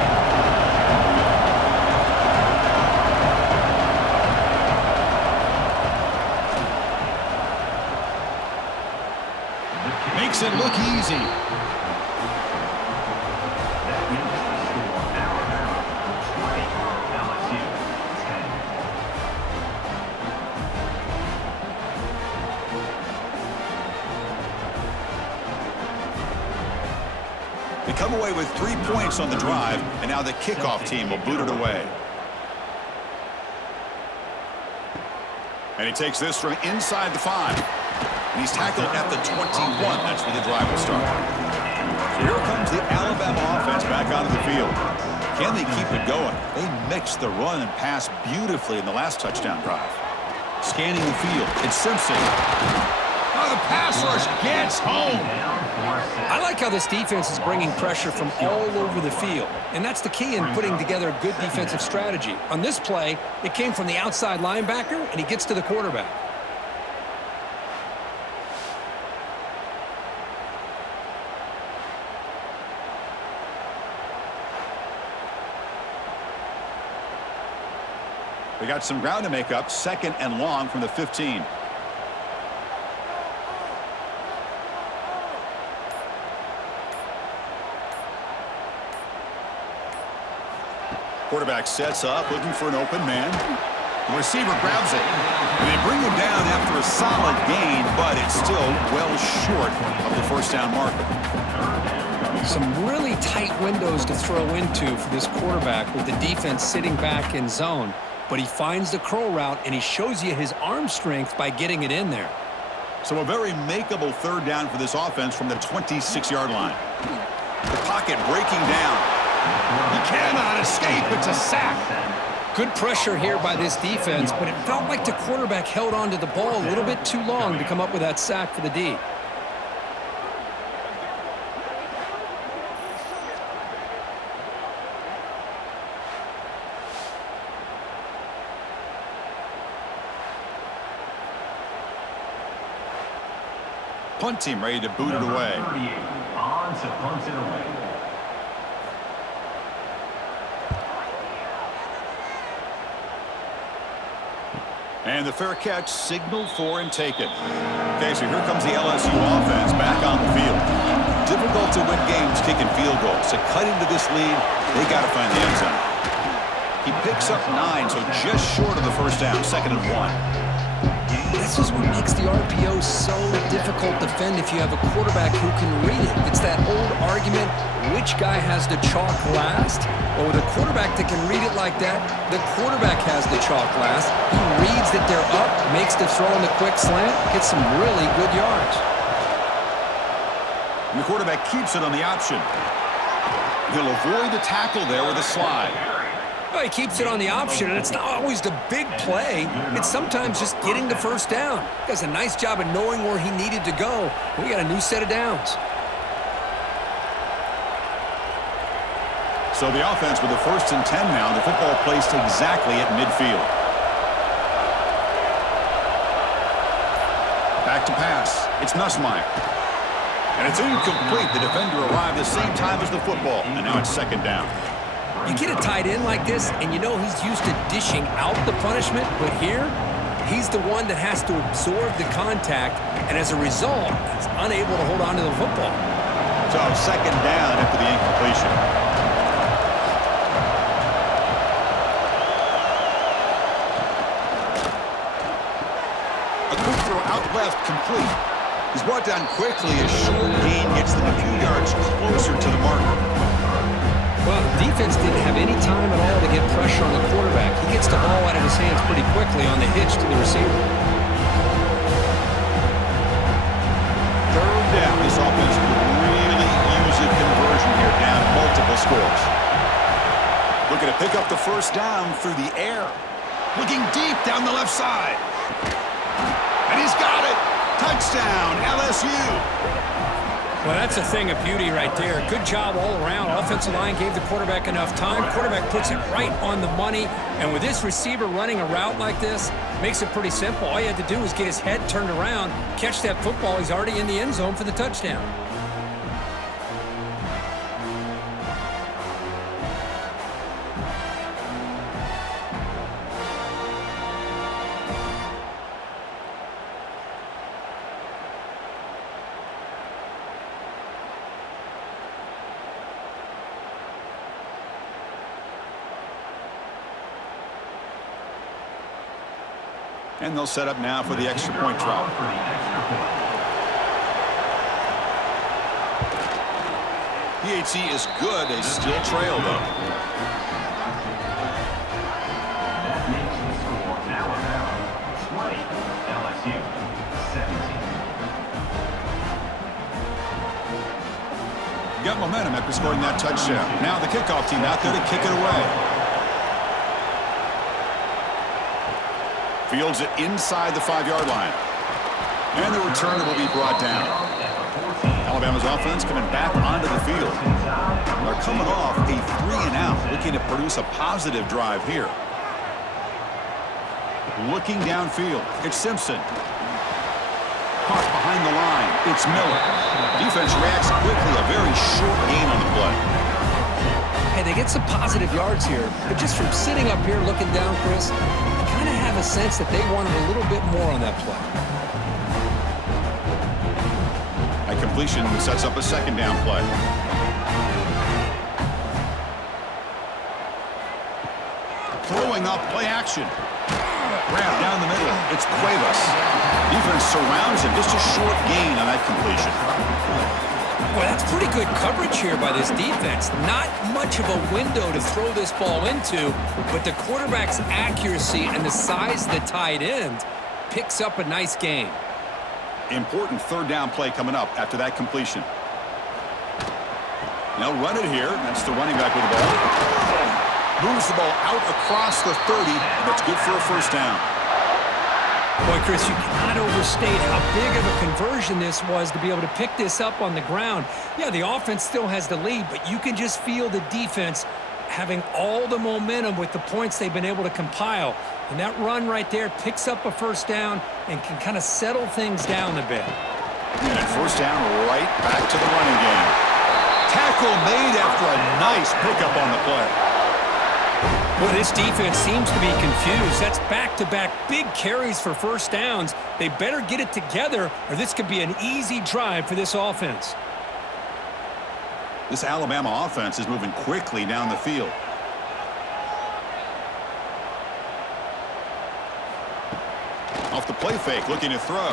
Makes it look easy. That gives us the score. Alabama 20, LSU 10. They come away with 3 points on the drive, and now the kickoff team will boot it away. And he takes this from inside the 5. And he's tackled at the 21. That's where the drive will start. So here comes the Alabama offense back onto the field. Can they keep it going? They mixed the run and pass beautifully in the last touchdown drive. Scanning the field, it's Simpson. Oh, the pass rush gets home. I like how this defense is bringing pressure from all over the field, and that's the key in putting together a good defensive strategy. On this play, it came from the outside linebacker, and he gets to the quarterback. They got some ground to make up, 2nd and long from the 15. Quarterback sets up, looking for an open man. The receiver grabs it. And they bring him down after a solid gain, but it's still well short of the first down marker. Some really tight windows to throw into for this quarterback with the defense sitting back in zone. But he finds the curl route, and he shows you his arm strength by getting it in there. So a very makeable 3rd down for this offense from the 26-yard line. The pocket breaking down. He cannot escape. It's a sack. Good pressure here by this defense, but it felt like the quarterback held on to the ball a little bit too long to come up with that sack for the D. Punt team ready to boot it away. 38 on to punt it away. And the fair catch signaled for and taken. Okay, so here comes the LSU offense back on the field. Difficult to win games kicking field goals. To cut into this lead, they got to find the end zone. He picks up 9, so just short of the first down, 2nd and 1. This is what makes the RPO so difficult to defend if you have a quarterback who can read it. It's that old argument, which guy has the chalk last? Well, with a quarterback that can read it like that, the quarterback has the chalk last. He reads that they're up, makes the throw on the quick slant, gets some really good yards. And the quarterback keeps it on the option. He'll avoid the tackle there with a slide. Well, he keeps it on the option, and it's not always the big play. It's sometimes just getting the first down. He does a nice job of knowing where he needed to go. We got a new set of downs. So the offense with the 1st and 10 now. The football placed exactly at midfield. Back to pass. It's Nussmeier. And it's incomplete. The defender arrived the same time as the football. And now it's 2nd down. You get a tight end like this, and you know he's used to dishing out the punishment, but here, he's the one that has to absorb the contact, and as a result, he's unable to hold on to the football. So 2nd down after the incompletion. A quick throw out left, complete. He's brought down quickly. A short gain gets them a few yards closer to the marker. Well, the defense didn't have any time at all to get pressure on the quarterback. He gets the ball out of his hands pretty quickly on the hitch to the receiver. 3rd down. This offense could really use a conversion here, down multiple scores. Looking to pick up the first down through the air. Looking deep down the left side. And he's got it. Touchdown, LSU. Well, that's a thing of beauty right there. Good job all around. Offensive line gave the quarterback enough time. Quarterback puts it right on the money. And with this receiver running a route like this, makes it pretty simple. All you had to do was get his head turned around, catch that football. He's already in the end zone for the touchdown. And they'll set up now for the extra point try. PAT is good. They still trail, though. That makes the score Alabama 20, LSU 17. Got momentum after scoring that touchdown. Now the kickoff team out there to kick it away. Fields it inside the 5-yard line. And the return will be brought down. Alabama's offense coming back onto the field. They're coming off a 3-and-out, looking to produce a positive drive here. Looking downfield, it's Simpson. Caught behind the line, it's Miller. Defense reacts quickly, a very short gain on the play. Hey, they get some positive yards here, but just from sitting up here looking down, Chris, you kind of have a sense that they wanted a little bit more on that play. A completion sets up a second down play. Throwing up play action. Grab down the middle. It's Cuevas. Defense surrounds him. Just a short gain on that completion. Boy, that's pretty good coverage here by this defense. Not much of a window to throw this ball into, but the quarterback's accuracy and the size of the tight end picks up a nice gain. Important third down play coming up after that completion. They'll run it here. That's the running back with the ball. Moves the ball out across the 30, and that's good for a first down. Boy, Chris, you cannot overstate how big of a conversion this was to be able to pick this up on the ground. Yeah, the offense still has the lead, but you can just feel the defense having all the momentum with the points they've been able to compile. And that run right there picks up a first down and can kind of settle things down a bit. And first down right back to the running game. Tackle made after a nice pickup on the play. Well, this defense seems to be confused. That's back-to-back big carries for first downs. They better get it together, or this could be an easy drive for this offense. This Alabama offense is moving quickly down the field. Off the play fake, looking to throw.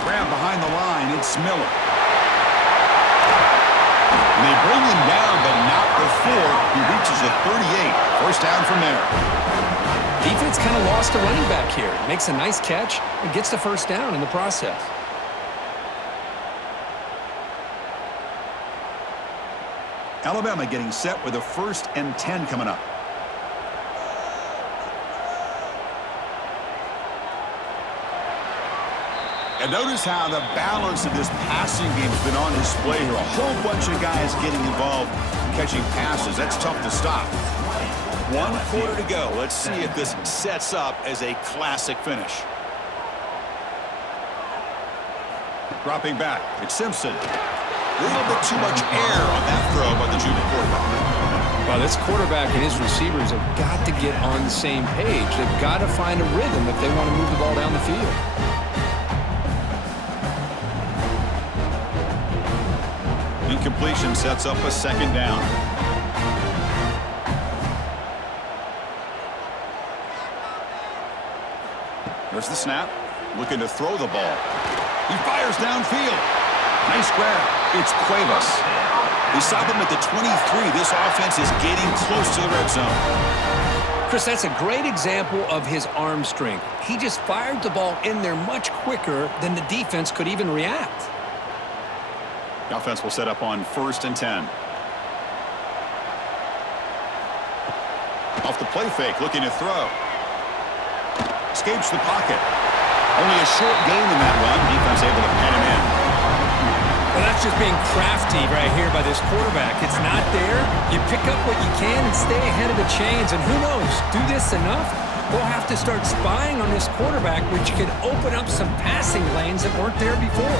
Grab behind the line, it's Miller. And they bring him down, but not before he reaches the 38. First down from there. Defense kind of lost a running back here. Makes a nice catch and gets the first down in the process. Alabama getting set with a 1st and 10 coming up. And notice how the balance of this passing game has been on display here. A whole bunch of guys getting involved catching passes. That's tough to stop. 1 quarter to go. Let's see if this sets up as a classic finish. Dropping back. It's Simpson. A little bit too much air on that throw by the junior quarterback. Well, this quarterback and his receivers have got to get on the same page. They've got to find a rhythm if they want to move the ball down the field. Incompletion sets up a second down. There's the snap. Looking to throw the ball. He fires downfield. Nice grab. It's Cuevas. They stop him at the 23. This offense is getting close to the red zone. Chris, that's a great example of his arm strength. He just fired the ball in there much quicker than the defense could even react. The offense will set up on 1st and 10. Off the play fake, looking to throw. Escapes the pocket. Only a short gain in that run. Defense able to pen him in. Well, that's just being crafty right here by this quarterback. It's not there. You pick up what you can and stay ahead of the chains. And who knows, do this enough, we'll have to start spying on this quarterback, which could open up some passing lanes that weren't there before.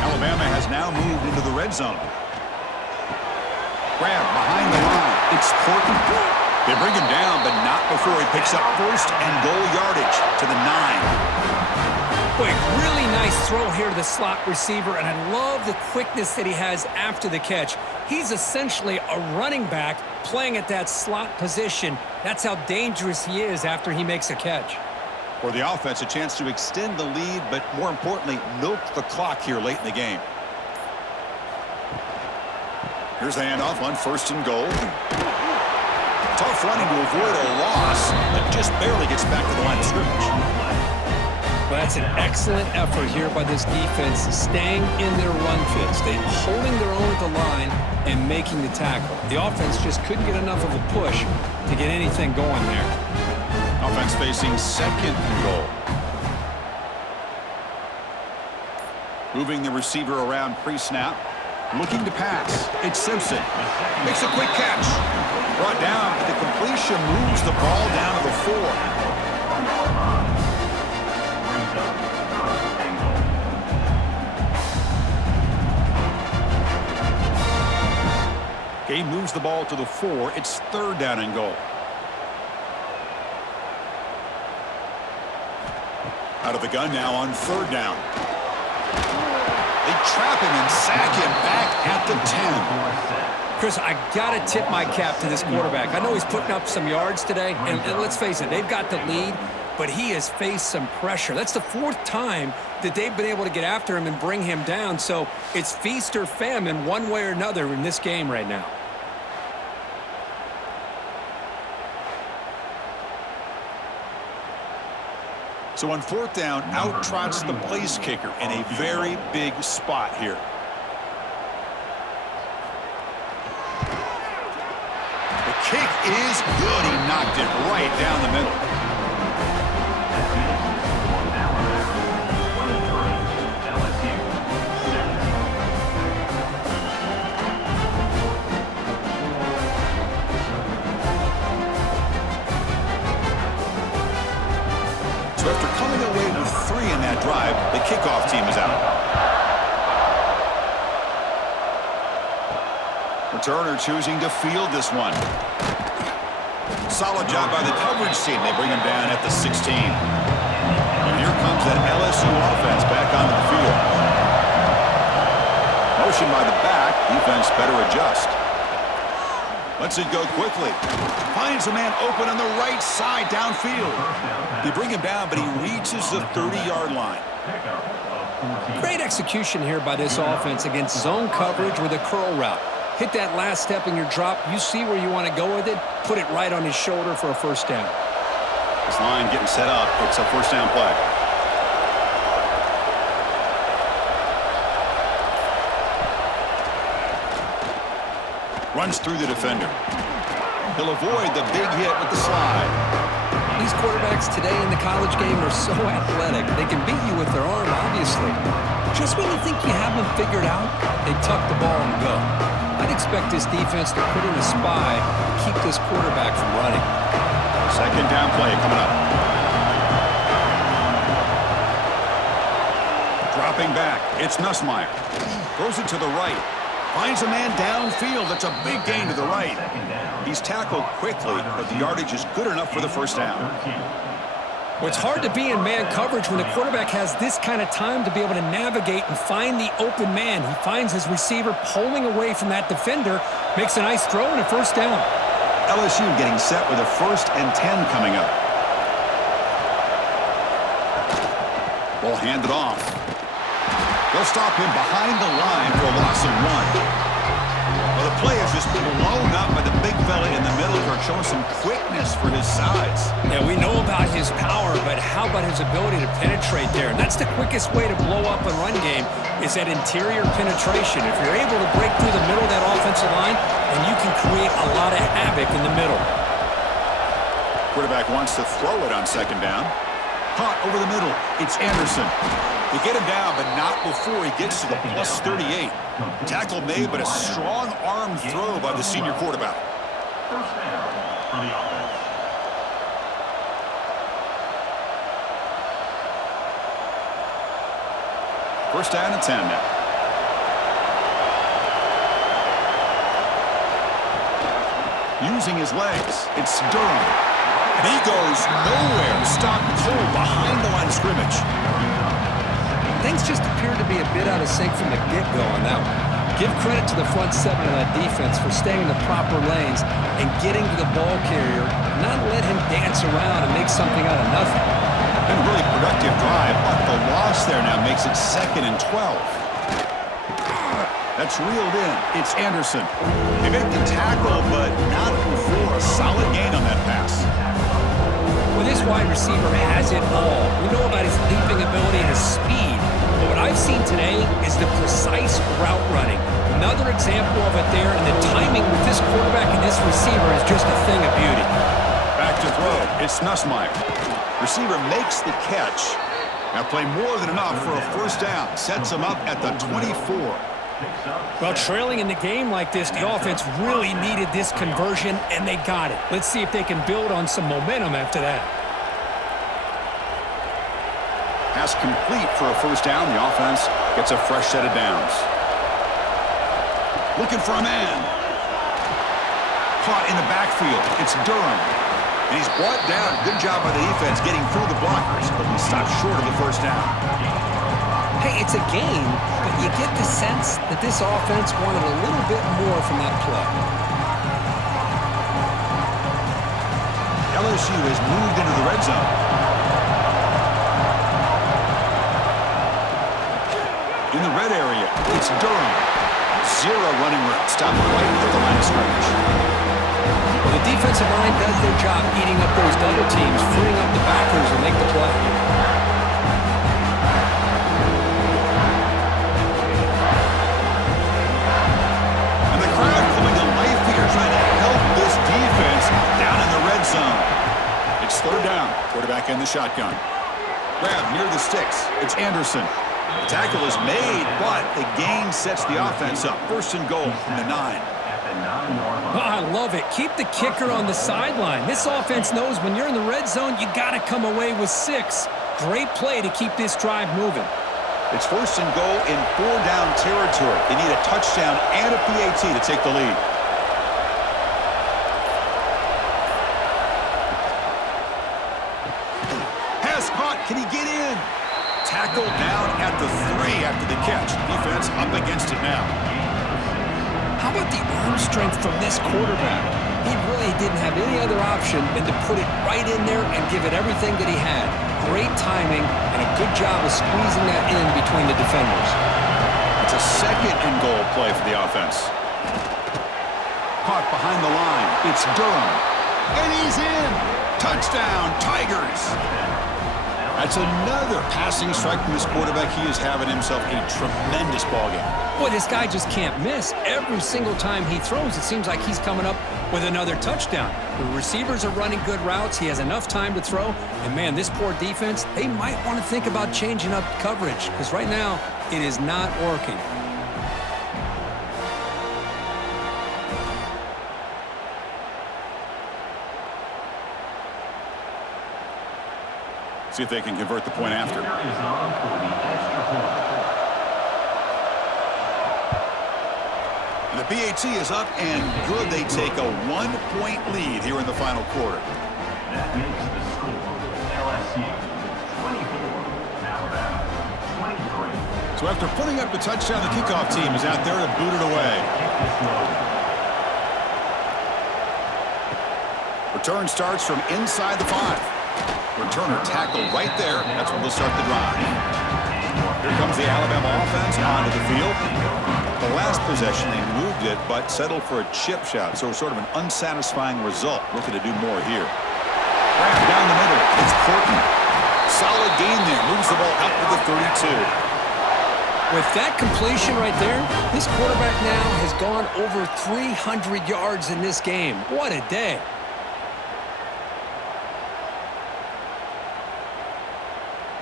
Alabama has now moved into the red zone. Grab behind the line. It's Porton. They bring him down, but not before he picks up first and goal yardage to the 9. Boy, really nice throw here to the slot receiver, and I love the quickness that he has after the catch. He's essentially a running back playing at that slot position. That's how dangerous he is after he makes a catch. For the offense, a chance to extend the lead, but more importantly, milk the clock here late in the game. Here's the handoff on first and goal. Tough running to avoid a loss, but just barely gets back to the line of scrimmage. Well, that's an excellent effort here by this defense, staying in their run fits. They're holding their own at the line and making the tackle. The offense just couldn't get enough of a push to get anything going there. Offense facing second and goal. Moving the receiver around pre-snap. Looking to pass. It's Simpson. Makes a quick catch. Brought down. The completion moves the ball down to the 4. Game moves the ball to the 4. It's third down and goal. Out of the gun now on third down. They trap him and sack him back at the 10. Chris, I got to tip my cap to this quarterback. I know he's putting up some yards today, and let's face it, they've got the lead, but he has faced some pressure. That's the 4th time that they've been able to get after him and bring him down, so it's feast or famine one way or another in this game right now. So on fourth down, out trots the place kicker in a very big spot here. The kick is good. He knocked it right down the middle. So after coming away with 3 in that drive, the kickoff team is out. Returner choosing to field this one. Solid job by the coverage team. They bring him down at the 16. And here comes that LSU offense back onto the field. Motion by the back. Defense better adjust. Lets it go quickly. Finds a man open on the right side downfield. They bring him down, but he reaches the 30-yard line. Great execution here by this offense against zone coverage with a curl route. Hit that last step in your drop. You see where you want to go with it. Put it right on his shoulder for a first down. This line getting set up. It's a first down play. Runs through the defender. He'll avoid the big hit with the slide. These quarterbacks today in the college game are so athletic. They can beat you with their arm, obviously. Just when you think you have them figured out, they tuck the ball and go. I'd expect this defense to put in a spy to keep this quarterback from running. Second down play coming up. Dropping back, it's Nussmeier. Throws it to the right. Finds a man downfield. That's a big gain to the right. He's tackled quickly, but the yardage is good enough for the first down. Well, it's hard to be in man coverage when the quarterback has this kind of time to be able to navigate and find the open man. He finds his receiver pulling away from that defender, makes a nice throw and a first down. LSU getting set with a 1st and 10 coming up. Ball handed off. They'll stop him behind the line for a loss of 1. Well, the play is just blown up by the big fella in the middle who are showing some quickness for his size. Yeah, we know about his power, but how about his ability to penetrate there? And that's the quickest way to blow up a run game is that interior penetration. If you're able to break through the middle of that offensive line, then you can create a lot of havoc in the middle. Quarterback wants to throw it on second down. Caught over the middle. It's Anderson. They get him down, but not before he gets to the plus 38. Tackle made, but a strong arm throw by the senior quarterback. First down for the offense. First down and 10 now. Using his legs, it's Durham. And he goes nowhere. Stopped cold behind the line of scrimmage. Things just appeared to be a bit out of sync from the get-go on that one. Give credit to the front seven of that defense for staying in the proper lanes and getting to the ball carrier, not let him dance around and make something out of nothing. Been a really productive drive, but the loss there now makes it 2nd and 12. That's reeled in. It's Anderson. They make the tackle, but not before a solid gain on that pass. Well, this wide receiver has it all. We know about his leaping ability and his speed. But what I've seen today is the precise route running. Another example of it there, and the timing with this quarterback and this receiver is just a thing of beauty. Back to throw. It's Nussmeier. Receiver makes the catch. Now play more than enough for a first down. Sets him up at the 24. Well, trailing in the game like this, the offense really needed this conversion, and they got it. Let's see if they can build on some momentum after that. Pass complete for a first down. The offense gets a fresh set of downs. Looking for a man. Caught in the backfield. It's Durham. And he's brought down. Good job by the defense getting through the blockers, but he stopped short of the first down. Hey, it's a game, but you get the sense that this offense wanted a little bit more from that play. LSU has moved into the red zone. In the red area, it's Durham. Zero running room. Stopped right at the line of scrimmage. Well, the defensive line does their job eating up those double teams, freeing up the backers to make the play. And the crowd coming to life here, trying to help this defense down in the red zone. It's third down. Quarterback in the shotgun. Grab near the sticks. It's Anderson. The tackle is made, but the gain sets the offense up. First and goal from the 9. Oh, I love it. Keep the kicker on the sideline. This offense knows when you're in the red zone, you got to come away with 6. Great play to keep this drive moving. It's first and goal in 4-down territory. They need a touchdown and a PAT to take the lead. Pass caught. Can he get in? Tackled down at the 3 after the catch. Defense up against it now. How about the arm strength from this quarterback? He really didn't have any other option than to put it right in there and give it everything that he had. Great timing and a good job of squeezing that in between the defenders. It's a second and goal play for the offense. Caught behind the line. It's Durham. And he's in. Touchdown, Tigers. That's another passing strike from this quarterback. He is having himself a tremendous ballgame. Boy, this guy just can't miss. Every single time he throws, it seems like he's coming up with another touchdown. The receivers are running good routes. He has enough time to throw. And, man, this poor defense, they might want to think about changing up coverage because right now it is not working. See if they can convert the point after. The PAT is up and good. They take a 1-point lead here in the final quarter. That makes the score LSU 24, Alabama 23. So after putting up the touchdown, the kickoff team is out there to boot it away. Return starts from inside the 5. Returner tackled right there. That's when we'll start the drive. Here comes the Alabama offense onto the field. The last possession, they moved it, but settled for a chip shot. So sort of an unsatisfying result. Looking to do more here. Grab down the middle. It's Portman. Solid gain there. Moves the ball out to the 32. With that completion right there, this quarterback now has gone over 300 yards in this game. What a day.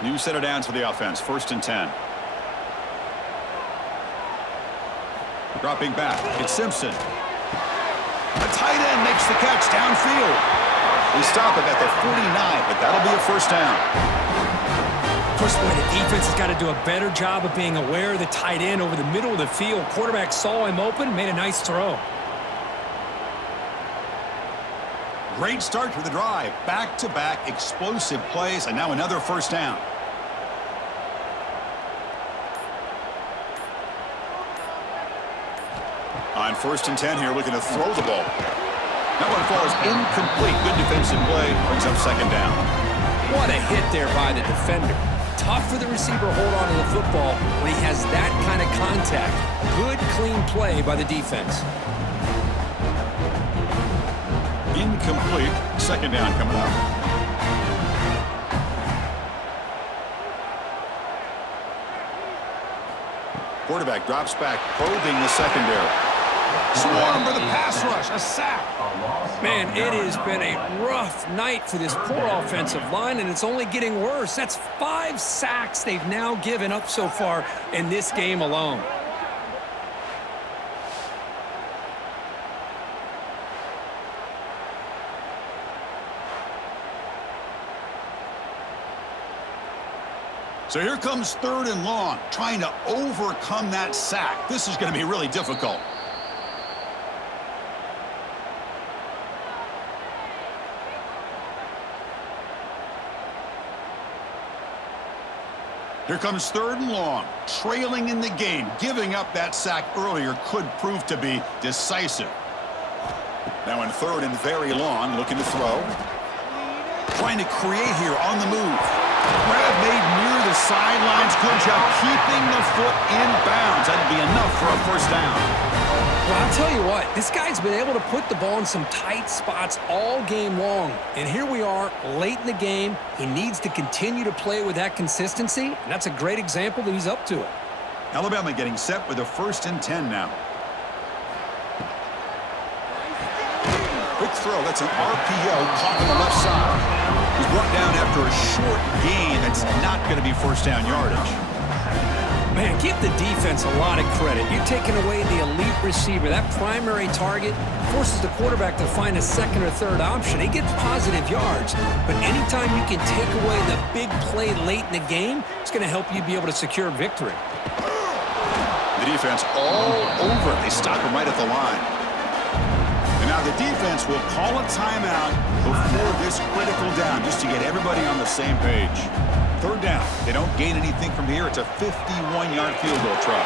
New set of downs for the offense. 1st and 10. Dropping back. It's Simpson. A tight end makes the catch downfield. They stop it at the 49, but that'll be a 1st down. First point, the defense has got to do a better job of being aware of the tight end over the middle of the field. Quarterback saw him open, made a nice throw. Great start to the drive. Back-to-back explosive plays, and now another 1st down. On 1st and 10 here, looking to throw the ball. That one falls incomplete. Good defensive play. Brings up 2nd down. What a hit there by the defender. Tough for the receiver to hold on to the football when he has that kind of contact. Good, clean play by the defense. Incomplete. 2nd down coming up. Quarterback drops back, probing the secondary. Swarm for the pass rush. A sack. Man, it has been a rough night for this poor offensive line, and it's only getting worse. That's 5 sacks they've now given up so far in this game alone. So here comes 3rd and long, trying to overcome that sack. This is going to be really difficult. Here comes 3rd and long, trailing in the game. Giving up that sack earlier could prove to be decisive. Now in 3rd and very long, looking to throw. Trying to create here on the move. Grab made near the sidelines. Good job keeping the foot in bounds. That'd be enough for a 1st down. Well, I'll tell you what, this guy's been able to put the ball in some tight spots all game long. And here we are, late in the game. He needs to continue to play with that consistency, and that's a great example that he's up to it. Alabama getting set with a 1st and 10 now. Quick throw, that's an RPO caught on the left side. He's brought down after a short gain. That's not going to be 1st down yardage. Man, give the defense a lot of credit. You're taking away the elite receiver. That primary target forces the quarterback to find a 2nd or 3rd option. He gets positive yards, but anytime you can take away the big play late in the game, it's going to help you be able to secure victory. The defense all over. They stop him right at the line. And now the defense will call a timeout before this critical down, just to get everybody on the same page. 3rd down. They don't gain anything from here. It's a 51-yard field goal try.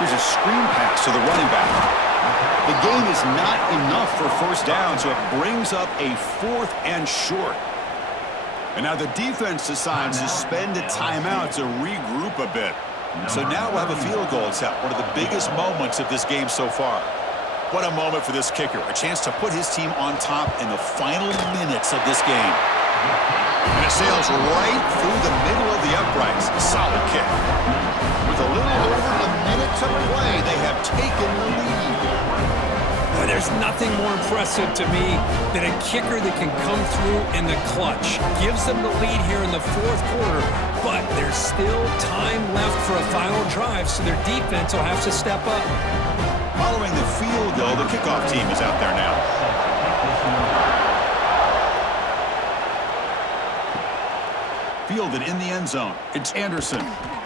Here's a screen pass to the running back. The gain is not enough for 1st down, so it brings up a 4th and short. And now the defense decides to spend a timeout to regroup a bit. So now we'll have a field goal attempt, one of the biggest moments of this game so far. What a moment for this kicker. A chance to put his team on top in the final minutes of this game. And it sails right through the middle of the uprights. Solid kick. With a little over a minute to play, they have taken the lead. Well, there's nothing more impressive to me than a kicker that can come through in the clutch. Gives them the lead here in the 4th quarter, but there's still time left for a final drive, so their defense will have to step up. Following the field goal, the kickoff team is out there now. Fielded in the end zone. It's Anderson.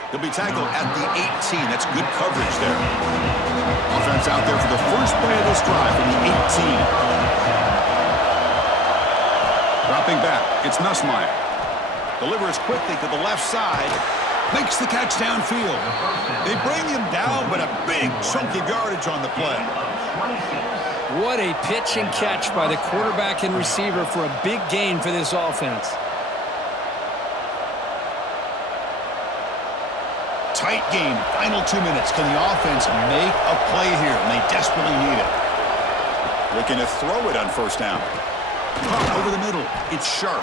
He'll be tackled at the 18. That's good coverage there. Offense out there for the first play of this drive from the 18. Dropping back. It's Nussmeier. Delivers quickly to the left side. Makes the catch downfield. They bring him down, but a big chunk of yardage on the play. What a pitch and catch by the quarterback and receiver for a big gain for this offense. Tight game, final 2 minutes. Can the offense make a play here? And they desperately need it. Looking to throw it on 1st down. Caught over the middle. It's Sharp.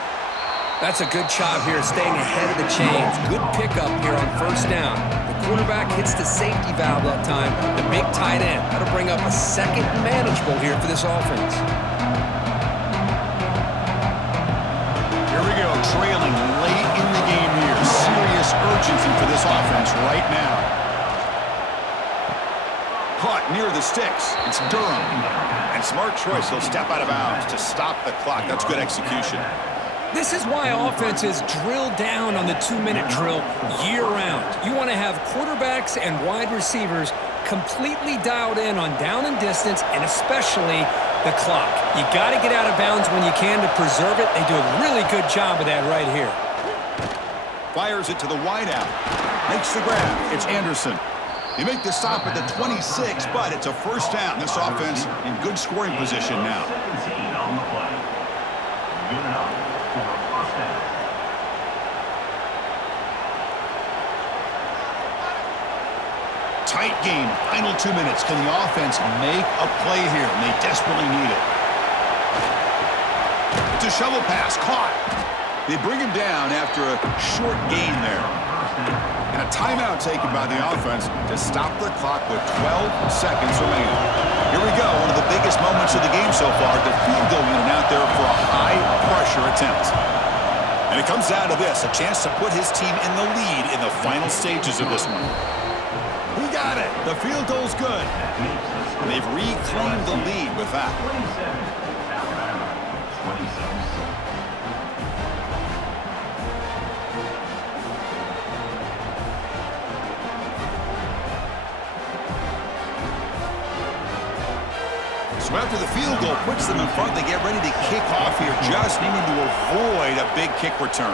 That's a good job here, staying ahead of the chains. Good pickup here on 1st down. The quarterback hits the safety valve that time. The big tight end. That'll bring up a 2nd and manageable here for this offense. Here we go, trailing late in the game here. the sticks. It's Durham. And smart choice. He'll step out of bounds to stop the clock. That's good execution. This is why offenses drill down on the 2-minute drill year-round. You want to have quarterbacks and wide receivers completely dialed in on down and distance, and especially the clock. You got to get out of bounds when you can to preserve it. They do a really good job of that right here. Fires it to the wideout. Makes the grab. It's Anderson. You make the stop at the 26, but it's a first down. This offense in good scoring position now. 17 on the play. Good enough for a first down. Tight game. Final 2 minutes. Can the offense make a play here? And they desperately need it. It's a shovel pass. Caught. They bring him down after a short gain there. And a timeout taken by the offense to stop the clock with 12 seconds remaining. Here we go. One of the biggest moments of the game so far. The field goal unit out there for a high-pressure attempt. And it comes down to this, a chance to put his team in the lead in the final stages of this one. He got it. The field goal's good. And they've reclaimed the lead with that. 27. Alabama, 26. So after the field goal puts them in front, they get ready to kick off here, just needing to avoid a big kick return.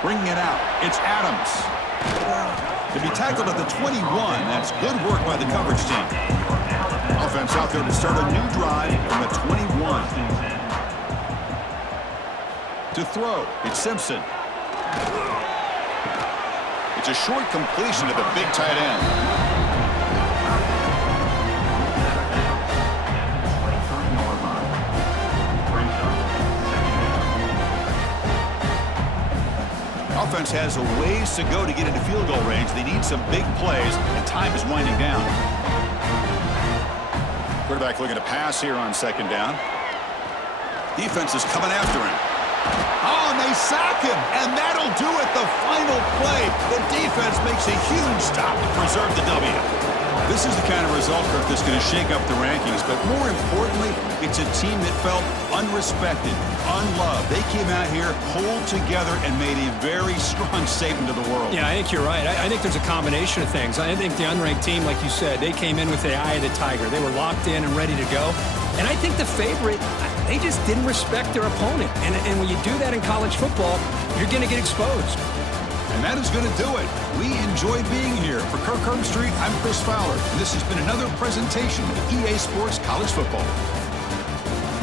Bringing it out, it's Adams. To be tackled at the 21, that's good work by the coverage team. Offense out there to start a new drive from the 21. To throw, it's Simpson. It's a short completion to the big tight end. Offense has a ways to go to get into field goal range. They need some big plays, and time is winding down. Quarterback looking to pass here on second down. Defense is coming after him. Oh, and they sack him, and that'll do it, the final play. The defense makes a huge stop to preserve the W. This is the kind of result, Kirk, that's going to shake up the rankings, but more importantly, it's a team that felt unrespected, unloved. They came out here, pulled together, and made a very strong statement to the world. Yeah, I think you're right. I think there's a combination of things. I think the unranked team, like you said, they came in with the eye of the tiger. They were locked in and ready to go. And I think the favorite, they just didn't respect their opponent. And when you do that in college football, you're going to get exposed. And that is going to do it. We enjoyed being here. For Kirk Herbstreit, I'm Chris Fowler, and this has been another presentation of EA Sports College Football.